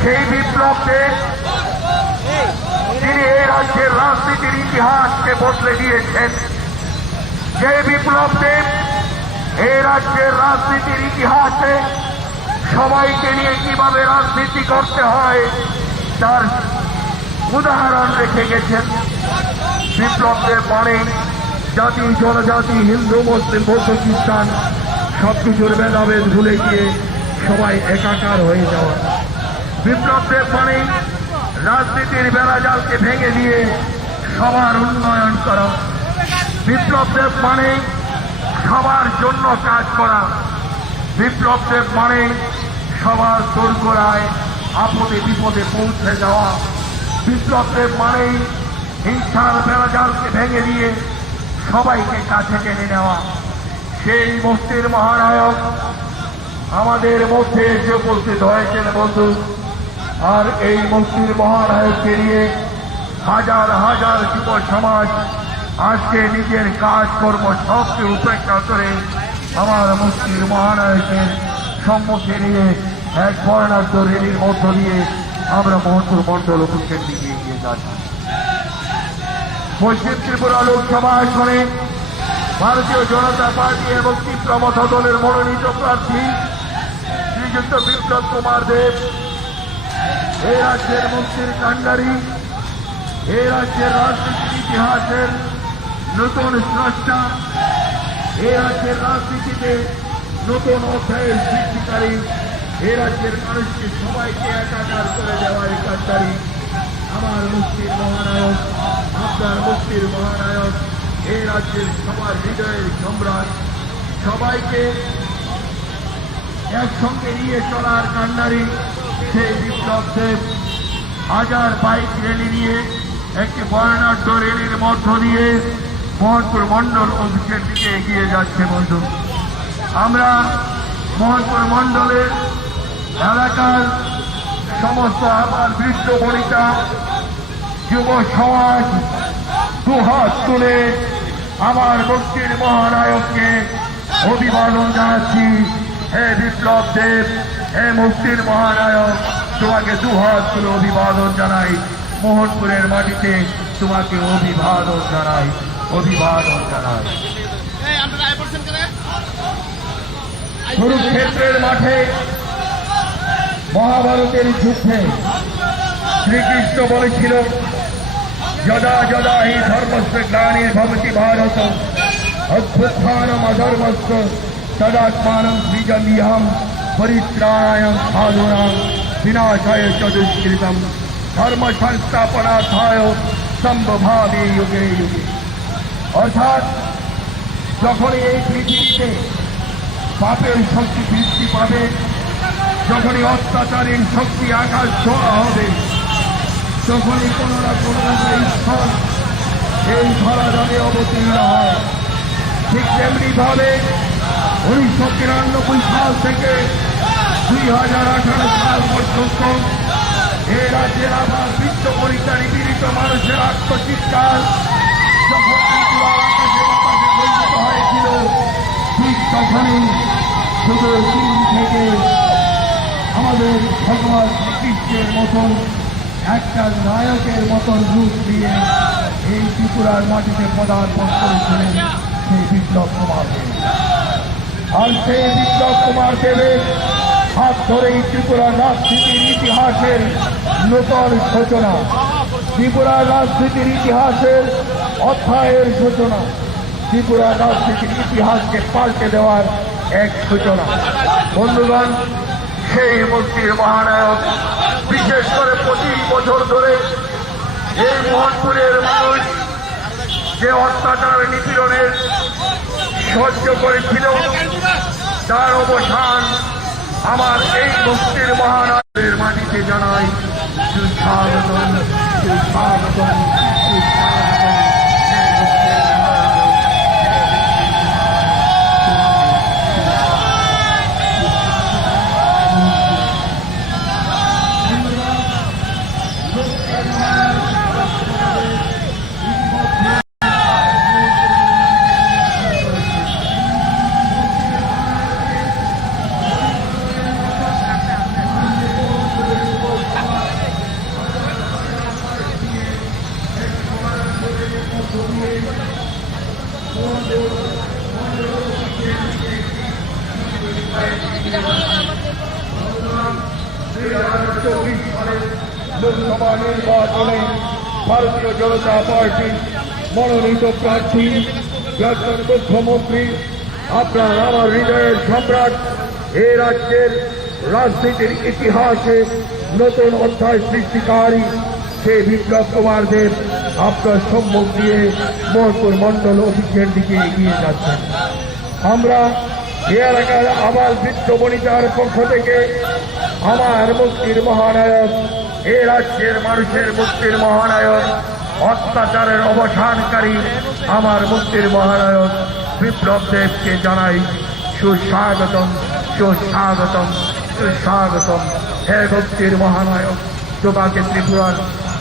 সেই বিপ্লব দেব তিনি এই রাজ্যের রাজনীতির ইতিহাসকে বদলে দিয়েছেন। যে বিপ্লব দেব এই রাজ্যের রাজনীতির ইতিহাসে সবাইকে নিয়ে কিভাবে রাজনীতি করতে হয় তার উদাহরণ রেখে গেছেন। বিপ্লব দেব মানে জাতি জনজাতি হিন্দু মুসলিম বৌদ্ধ খ্রিস্টান সবকিছুর ভেদাভেদ ভুলে গিয়ে সবাই একাকার হয়ে যাওয়া। বিপ্লব দেব মানে রাজনীতির বেড়াজালকে ভেঙে দিয়ে সবার উন্নয়ন করা। বিপ্লব দেব মানে সবার জন্য কাজ করা। বিপ্লব দেব মানে সবার দোরগোড়ায় আপদে বিপদে পৌঁছে যাওয়া। বিপ্লব দেব মানে হিংসার বেড়াজালকে ভেঙে দিয়ে সবাইকে কাছে টেনে নেওয়া। সেই মুক্তির মহানায়ক আমাদের মধ্যে এসে উপস্থিত হয়েছেন বন্ধু। আর এই মুক্তির মহানায়ককে নিয়ে হাজার হাজার যুব সমাজ আজকে নিজের কাজকর্ম সবকে উপেক্ষা করে আমার মুক্তির মহানায়কের সম্মুখে নিয়ে এক বর্ণাঢ্য র্যালির মধ্য দিয়ে আমরা মোহনপুর মন্ডল অফিসের দিকে এগিয়ে যাচ্ছি। পশ্চিম ত্রিপুরা লোকসভা আসনে ভারতীয় জনতা পার্টি এবং তীব্রমথ দলের মনোনীত প্রার্থী শ্রীযুক্ত বিপ্লব কুমার দেব এই রাজ্যের মুক্তির কাণ্ডারী, এই রাজ্যের রাজনীতির ইতিহাসের নতুন স্রষ্টা, এই রাজ্যের রাজনীতিতে নতুন অধ্যায়ের সৃষ্টিকারী, এই রাজ্যের মানুষকে সবাইকে একাকার করে দেওয়ার কাণ্ডারী আমার মুক্তির মহানায়ক, আপনার মুক্তির মহানায়ক, এই রাজ্যের সবার হৃদয়ের সম্রাট, সবাইকে একসঙ্গে নিয়ে চলার কাণ্ডারী সেই বিপ্লব দেব হাজার বাইক র্যালি নিয়ে একটি বর্ণাঢ্য র্যালির মধ্য দিয়ে মোহনপুর মণ্ডল অফিসের দিকে এগিয়ে যাচ্ছে বন্ধু। আমরা মোহনপুর মণ্ডলের এলাকার সমস্ত আবার বৃদ্ধ বনিতা যুব সমাজ দুহাত তুলে আমার মুক্তির মহানায়ককে অভিবাদন জানাচ্ছি। হে বিপ্লব দেব, হে মুক্তির মহানায়ক, তোমাকে দুহাত তুলে অভিবাদন জানাই। মোহনপুরের মাটিতে তোমাকে অভিবাদন জানাই, অভিবাদন জানাই। কুরুক্ষেত্রের মাঠে মহাভারতের যুদ্ধে শ্রীকৃষ্ণ বলেছিল, যদা যদা হি ধর্মস্য গ্লানির্ভবতি ভারত অভ্যুত্থানম অধর্মস্য তদাত্মানম সৃজম্যহম পরিত্রাণায় সাধুনাং বিনাশায় চ দুষ্কৃতম ধর্ম সংস্থাপনার্থায় সম্ভবামি যুগে যুগে। অর্থাৎ যখনই এই পৃথিবীতে পাপের শক্তি বৃদ্ধি পাবে, যখনই অত্যাচারের শক্তি আকাশ ছোঁয়া হবে, তখনই কোন না কোন ঈশ্বর এই ধরাধামে অবতীর্ণ হয়। ঠিক তেমনি ভাবে 1993 সাল থেকে 2018 সাল পর্যন্ত এই রাজ্যের আবার বৃত্ত পরিচা নিপীড়িত মানুষের আত্মচিৎকার যখন ত্রিপুরার আকাশে বাতাসে পরিচিত হয়েছিল, ঠিক তখনই শুধু চীন থেকে আমাদের ভগবান শ্রীকৃষ্ণের মতন একটা নায়কের মতন রূপ দিয়ে এই ত্রিপুরার মাটিতে পদার্পণ করেছিলেন সেই বিপ্লব কুমার দেব। আর সেই বিপ্লব কুমার দেবের হাত ধরেই ত্রিপুরার রাজনীতির ইতিহাসের নতুন সূচনা, ত্রিপুরার রাজনীতির ইতিহাসের অধ্যায়ের সূচনা, ত্রিপুরার রাজনীতির ইতিহাসকে পাল্টে দেওয়ার এক সূচনা। বন্ধুগণ, সেই মুক্তির মহানায়ক বিশেষ করে 25 বছর ধরে এই মোহনপুরের মানুষ যে অত্যাচার নিপীড়নের সহ্য করেছিল, তার অবসান আমার এই মুক্তির মহানায়কের মাটিতে জানাই সুস্বাগতম, সুস্বাগতম, সুস্বাগতম। লোকসভা নির্বাচনে ভারতীয় জনতা পার্টি মনোনীত প্রার্থী প্রাক্তন মুখ্যমন্ত্রী আপনার আমার হৃদয়ের সম্রাট, এই রাজ্যের রাজনীতির ইতিহাসে নতুন অধ্যায় সৃষ্টিকারী সেই বিপ্লব কুমার দেব আপনার সম্মুখ দিয়ে মোহনপুর মণ্ডল অফিসের দিকে এগিয়ে যাচ্ছেন। আমরা এ এলাকার আবার বৃত্ত বনিতার পক্ষ থেকে আমার মুক্তির মহানায়ক, এ রাজ্যের মানুষের মুক্তির মহানায়ক, অত্যাচারের অবসানকারী আমার মুক্তির মহানায়ক বিপ্লব দেবকে জানাই সুস্বাগতম, সুস্বাগতম, সুস্বাগতম। হে মুক্তির মহানায়ক, তোমাকে ত্রিপুরার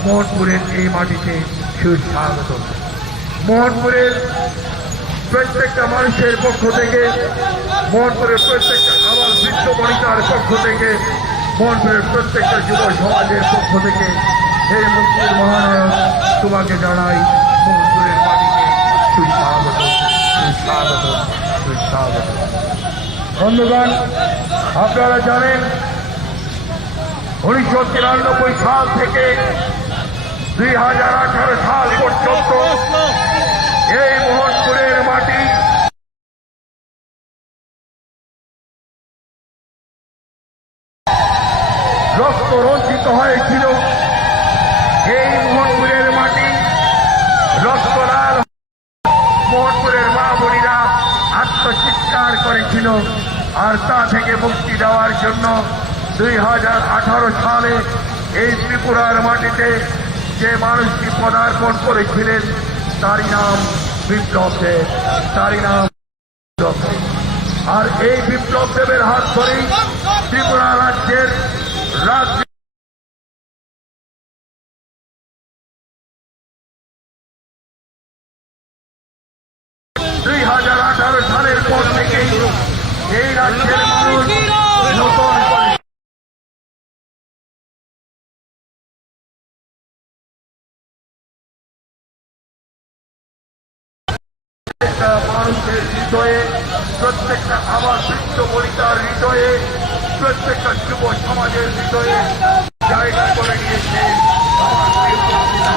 মোহনপুরের এই মাটিতে সুস্বাগতম। মোহনপুরের প্রত্যেকটা মানুষের পক্ষ থেকে, মোহনপুরের প্রত্যেকটা আমার বৃত্ত বনিতার পক্ষ থেকে, মোহনপুরের প্রত্যেকটা যুব সমাজের পক্ষ থেকে এই মুক্তির মহানায়ক তোমাকে জানাই মোহনপুরের মাটিতে সুস্বাগত, সুস্বাগত, সুস্বাগত। বন্ধুগণ, আপনারা জানেন 1993 সাল থেকে 2018 সাল পর্যন্ত এই মোহনপুরের মাটি রক্ত রঞ্জিত হয়েছিল। এই মোহনপুরের মাটি রক্ত লাল, মোহনপুরের মা বোনেরা আত্মচিৎকার করেছিল। আর তা থেকে মুক্তি দেওয়ার জন্য 2018 সালে এই ত্রিপুরার মাটিতে যে মানুষটি পদার্পণ করেছিলেন তারই নাম বিপ্লব দেব, তারই নাম বিপ্লব দেব। আর এই বিপ্লব দেবের হাত ধরেই ত্রিপুরা রাজ্যের রাজ্য 2018 সালের পর থেকেই এই রাজ্যের মানুষ নতুন করে প্রত্যেকটা মানুষের হৃদয়ে, প্রত্যেকটা আবার বৃদ্ধ বনিতার হৃদয়ে, প্রত্যেকটা যুব সমাজের হৃদয়ে জায়গা করে নিয়েছে আমার প্রিয় নেতা,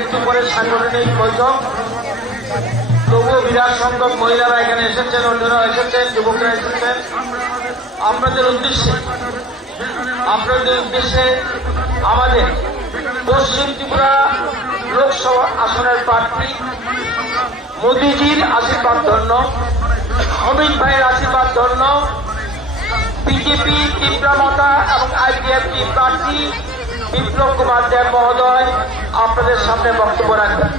একটু পরে সাংগঠনিক বৈঠক। তবুও বিরাট সংখ্যক মহিলারা এখানে এসেছেন, অন্যরা এসেছেন, যুবকরা এসেছেন। আপনাদের উদ্দেশ্যে আমাদের পশ্চিম ত্রিপুরা লোকসভা আসনের প্রার্থী মোদিজির আশীর্বাদ ধন্য, অমিত ভাইয়ের আশীর্বাদ ধন্য, বিজেপি ত্রিপুরা মাতা এবং আইপিএফটি প্রার্থী বিপ্লব কুমার দেব মহোদয় আপনাদের সামনে বক্তব্য রাখবেন।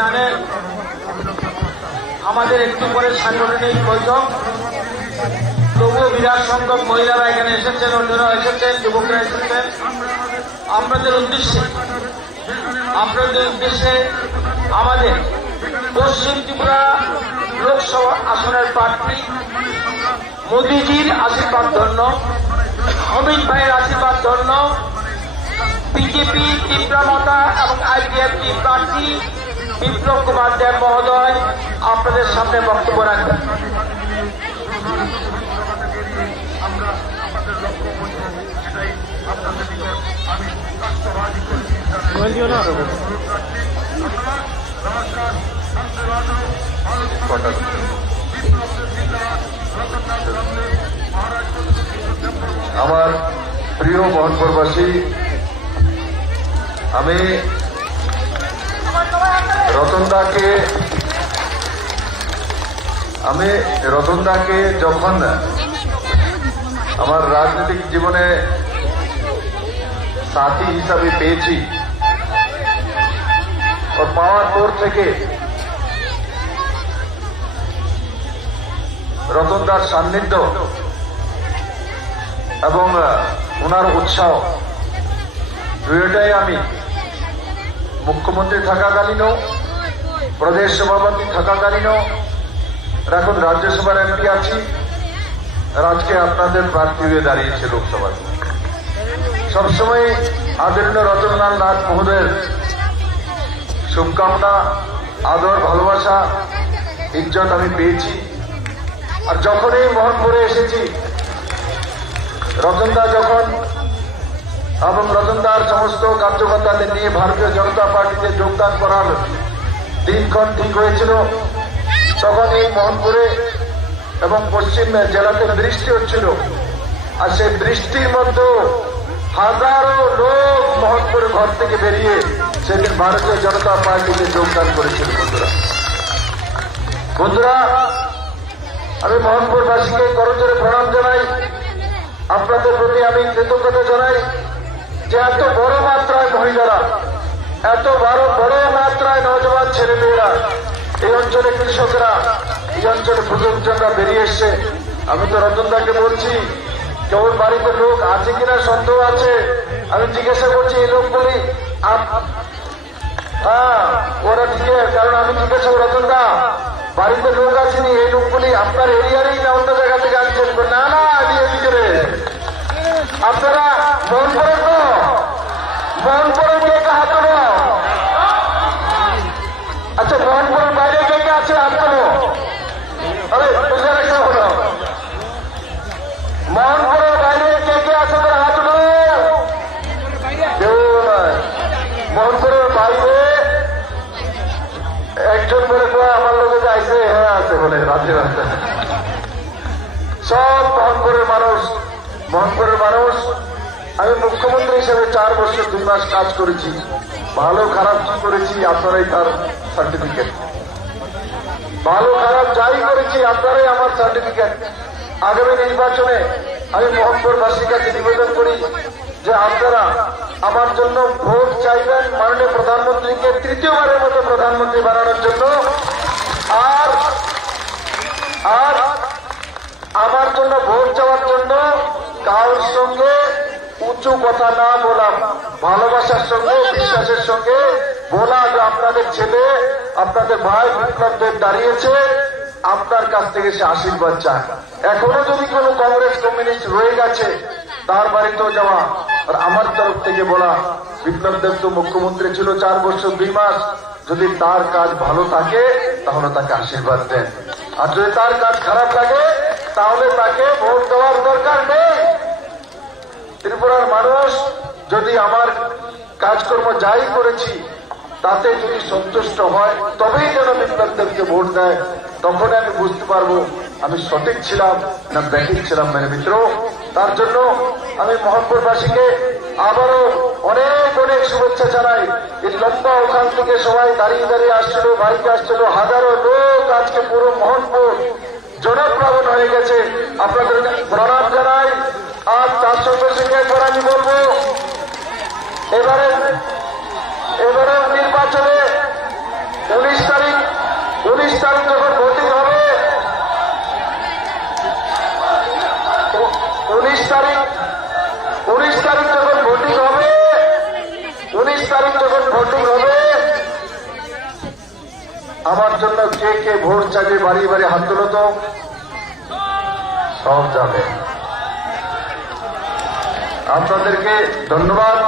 জানেন আমাদের একটু পরে সাংগঠনিক বৈঠক। তবুও বিরাট সংখ্যক মহিলারা এখানে এসেছেন, অন্যরা এসেছেন, যুবকরা এসেছেন। আপনাদের উদ্দেশ্যে আমাদের পশ্চিম ত্রিপুরা লোকসভা আসনের প্রার্থী মোদিজির আশীর্বাদ ধন্য, অমিত ভাইয়ের আশীর্বাদ ধন্য, বিজেপি ত্রিপুরা মাতা এবং আইপিএফটি প্রার্থী বিপ্লব কুমার দেব মহোদয় আপনাদের সামনে বক্তব্য রাখবেন। আমার প্রিয় মোহনপুরবাসী, আমি রতনদাকে যখন আমার রাজনৈতিক জীবনে সাথী হিসাবে পেয়েছি, পাওয়ার পর থেকে রতনদার সান্নিধ্য এবং ওনার উৎসাহ দুইটাই আমি মুখ্যমন্ত্রী থাকাকালীনও, প্রদেশ সভাপতি থাকাকালীনও, আর এখন রাজ্যসভার এমপি আছি, আর আজকে আপনাদের প্রার্থী হয়ে দাঁড়িয়েছে লোকসভাতে। সবসময় আদরণীয় রতনলাল নাথ মহোদয়ের শুভকামনা, আদর, ভালোবাসা, ইজ্জত আমি পেয়েছি। আর যখনই মোহনপুরে এসেছি, রতনদা যখন এবং রতনদার সমস্ত কার্যকর্তাদের নিয়ে ভারতীয় জনতা পার্টিতে যোগদান করার দিনক্ষণ ঠিক হয়েছিল, তখন এই মোহনপুরে এবং পশ্চিম জেলাতে বৃষ্টি হচ্ছিল। আর সেই বৃষ্টির মধ্যে হাজারো লোক মোহনপুর ঘর থেকে বেরিয়ে সেদিন ভারতীয় জনতা পার্টিতে যোগদান করেছিল। বন্ধুরা, আমি মোহনপুরবাসীকে করজোরে প্রণাম জানাই, আপনাদের প্রতি আমি কৃতজ্ঞতা জানাই যে এত বড় মাত্রায় মহিলারা, এত বড় মাত্রায় নওজওয়ান ছেলেমেয়েরা, এই অঞ্চলে কৃষকরা, এই অঞ্চলে বুজুর্গজনরা বেরিয়ে এসছে। আমি তো রতনদাকে বলছি, কেউ বাড়িতে লোক আছে কিনা সন্দেহ আছে, আমি জিজ্ঞাসা করছি এই লোকগুলি, হ্যাঁ ওরা ঠিক আছে, কারণ আমি জিজ্ঞাসা রতনদা বাড়িতে লোক আসেনি, এই লোকগুলি আপনার এরিয়ারই না অন্য জায়গা থেকে আসছেন? না না, এদিকে আপনারা মন করে তো মন করে কে হাত তোলো। আচ্ছা, মোহনপুরের বাইরে কে কে আছে হাত তোলো। আরে বুঝে রাখতে হলো, মোহনপুরের বাইরে কে কে আছে তারা হাত তোলো। কেউ নয়, মোহনপুরের বাইরে একজন বলে আমার লোকে যাইছে, হ্যাঁ আছে বলে রাজ্যের রাস্তা। সব মোহনপুরের মানুষ, মোহনপুরের মানুষ। আমি মুখ্যমন্ত্রী হিসেবে 4 বছর 2 মাস কাজ করেছি, ভালো খারাপ কি করেছি আপনারাই তার সার্টিফিকেট, ভালো খারাপ যাই করেছি আপনারাই আমার সার্টিফিকেট। আগামী নির্বাচনে আমি মোহনপুরবাসীর কাছে নিবেদন করি যে আপনারা আমার জন্য ভোট চাইবেন, মাননীয় প্রধানমন্ত্রীকে 3য়বারের মতো প্রধানমন্ত্রী বানানোর জন্য। আর আমার জন্য ভোট চাওয়ার জন্য কারোর সঙ্গে উঁচু কথা না বলা, ভালোবাসার সঙ্গে বিশ্বাসের সঙ্গে বলা যে আপনাদের ছেলে, আপনাদের ভাই বিপ্লব দেব দাঁড়িয়েছে, আপনার কাছ থেকে সে আশীর্বাদ চায়। এখনো যদি কোনো কংগ্রেস কমিউনিস্ট রয়ে গেছে, তার বাড়িতেও যাওয়া, আর আমার তরফ থেকে বলা বিপ্লব দেব তো মুখ্যমন্ত্রী ছিল 4 বছর 2 মাস, যদি তার কাজ ভালো থাকে তাহলে তাকে আশীর্বাদ দেন, আর যদি তার কাজ খারাপ লাগে তাহলে তাকে ভোট দেওয়ার দরকার নেই। ত্রিপুরার মানুষ যদি আমার কাজকর্ম যাই করেছি তাতে যদি সন্তুষ্ট হয়, তবেই যেন বিপ্লব দেবকে ভোট দেয়। তখন আমি বুঝতে পারবো আমি সঠিক ছিলাম না ব্যাঠিক ছিলাম মেরে মিত্র। তার জন্য আমি মোহনপুরবাসীকে আবারও অনেক অনেক শুভেচ্ছা জানাই। এই লম্বা ওখান থেকে সবাই দাঁড়িয়ে দাঁড়িয়ে আসছিল, বাইকে আসছিল, হাজারো লোক আজকে পুরো মোহনপুর জনপ্লাবন হয়ে গেছে। আপনাদের প্রণাম জানাই। আর তার সঙ্গে সঙ্গে একবার আমি বলবো, এবারে নির্বাচনে 19 তারিখ যখন ভোটিং হবে, 19 তারিখ যখন ভোটিং হবে, 19 তারিখ যখন ভোটিং হবে, আমার জন্য কে কে ভোট চাইবে বাড়ি বাড়ি হাত তুলো তো, সব যাবে। আপনাদেরকে ধন্যবাদ।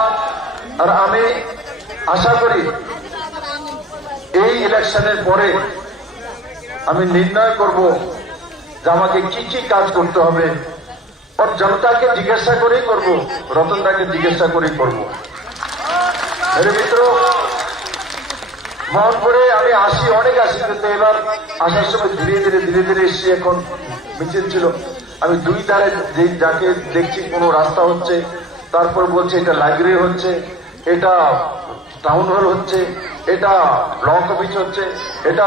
আর আমি আশা করি এই ইলেকশনের পরে আমি নির্ণয় করব যে আমাকে কি কি কাজ করতে হবে, আর জনতাকে জিজ্ঞাসা করেই করব, রতনদাকে জিজ্ঞাসা করেই করব। মেরে মিত্র, মোহনপুরে আমি অনেক আসি, কিন্তু এবার আসার সময় ধীরে ধীরে এসছি। এখন মিছিল ছিল, আমি 2 ধারে যাকে দেখছি কোনো রাস্তা হচ্ছে, তারপর বলছে এটা লাইব্রেরি হচ্ছে, এটা টাউন হল হচ্ছে, এটা ব্লক অফিস হচ্ছে, এটা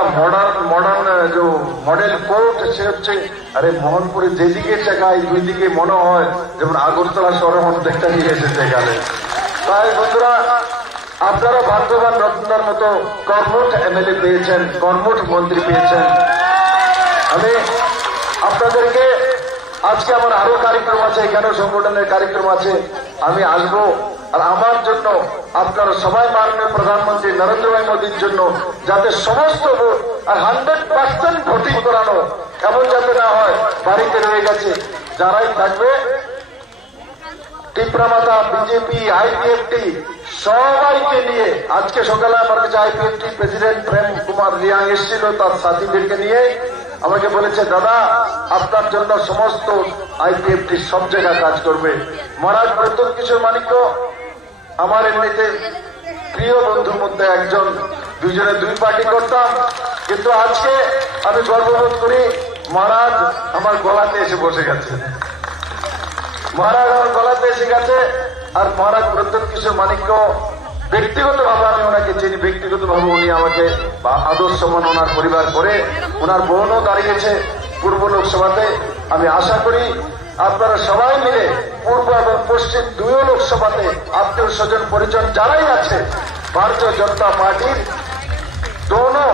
মডার্ন যে মডেল কোর্ট সে হচ্ছে। আরে মোহনপুরে যেদিকে চাকায় 2 দিকে মনে হয় যেমন আগরতলা শহরের দেখতে নিয়ে এসেছে এখানে। তাই বন্ধুরা, আপনারা ভাগ্যবান, রতনদার মতো কর্মঠ এমএলএ পেয়েছেন, কর্মঠ মন্ত্রী পেয়েছেন। আমি আপনাদেরকে আজকে আমার আরো কার্যক্রম আছে, এখানেও সংগঠনের কার্যক্রম আছে, আমি আসবো। আর আমার জন্য আপনারা সবাই মাননীয় প্রধানমন্ত্রী নরেন্দ্র ভাই মোদীর জন্য যাতে সমস্ত ভোট আর 100% ভোটিং করানো, এমন যাতে না হয় বাড়িতে রয়ে গেছে যারাই থাকবে, টিপ্রামাতা, বিজেপি, আইপিএফটি সবাইকে নিয়ে আজকে সকালে আমার কাছে আইপিএফটি প্রেসিডেন্ট প্রেম কুমার রিয়াং এসেছিল, তার সাথীদেরকে নিয়ে আমাকে বলেছে, দাদা আপনার জন্য সমস্ত আইপিএফটি সব জায়গায় কাজ করবে। মহারাজ প্রত্যেক কিশোর মানিক্য আমার এমনিতে প্রিয় বন্ধুর মধ্যে একজন, দুইজনে দুই পার্টি করতাম, কিন্তু আজকে আমি গর্ববোধ করি মহারাজ আমার গলাতে এসে বসে গেছে, মহারাজ আমার গলাতে এসে গেছে। আর মহারাজ প্রত্যেক কিশোর মানিক্য ব্যক্তিগতভাবে আমি ওনাকে চিনি, ব্যক্তিগতভাবে উনি আমাকে আদর সম্মান ওনার পরিবার করে, ওনার বোনও দাঁড়িয়েছে পূর্ব লোকসভাতে। আমি আশা করি আপনারা সবাই মিলে পূর্ব এবং পশ্চিম দুই লোকসভাতে আত্মীয় স্বজন পরিজন যারাই আছে ভারতীয় জনতা পার্টির দোনো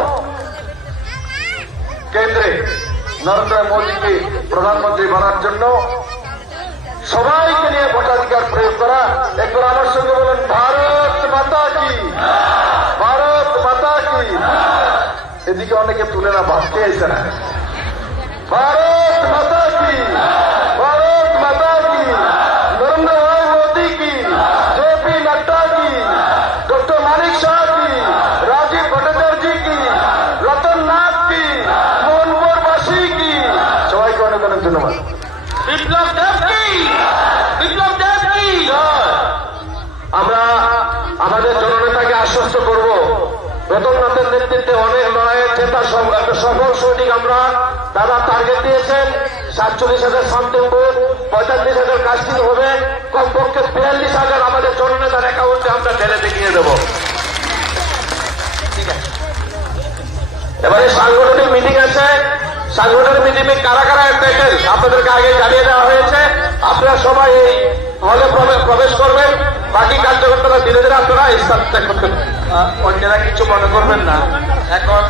কেন্দ্রে নরেন্দ্র মোদীকে প্রধানমন্ত্রী বানার জন্য সবাইকে নিয়ে ভোটাধিকার প্রয়োগ করা। একবার আমার সঙ্গে বলেন, ভারত মাতা কি, ভারত মাতা কি। এদিকে অনেকে তুলে না, ভাবতে আইসে না। ভারত মাতা কি, ভারত মাতা কি, নরেন্দ্র ভাই মোদী কি, জেপি নাড্ডা কি, ডক্টর মানিক শাহ কি, রাজীব ভট্টাচার্য কি, রতন নাথ কি, মোহনপুরবাসী কি, সবাইকে অনেক অনেক ধন্যবাদ। বিপ্লব দেব কি, বিপ্লব দেব কি। আমরা আমাদের জননেতাকে আশ্বস্ত করব, রতননাথের নেতৃত্বে অনেক লড়াইয়ের জেতা একটা সফল সৈনিক আমরা। দাদা টার্গেট দিয়েছেন 47,000 সামথিং ভোট, 45,000 কাস্টিং হবে, কমপক্ষে 42,000 আমাদের জননেতার অ্যাকাউন্টে আমরা ঢেলে দেখিয়ে দেব। ঠিক আছে, এবারে সাংগঠনিক মিটিং আছে, সাংগঠনিক মিটিংয়ে কারা কারা এন্টাইটেল আপনাদেরকে আগে জানিয়ে দেওয়া হয়েছে। আপনারা সবাই এই হলে প্রবেশ করবেন, বাকি কার্যকর্তারা ধীরে ধীরে আপনারা স্থান ত্যাগ করতে। অন্যরা কিছু মনে করবেন না, এখন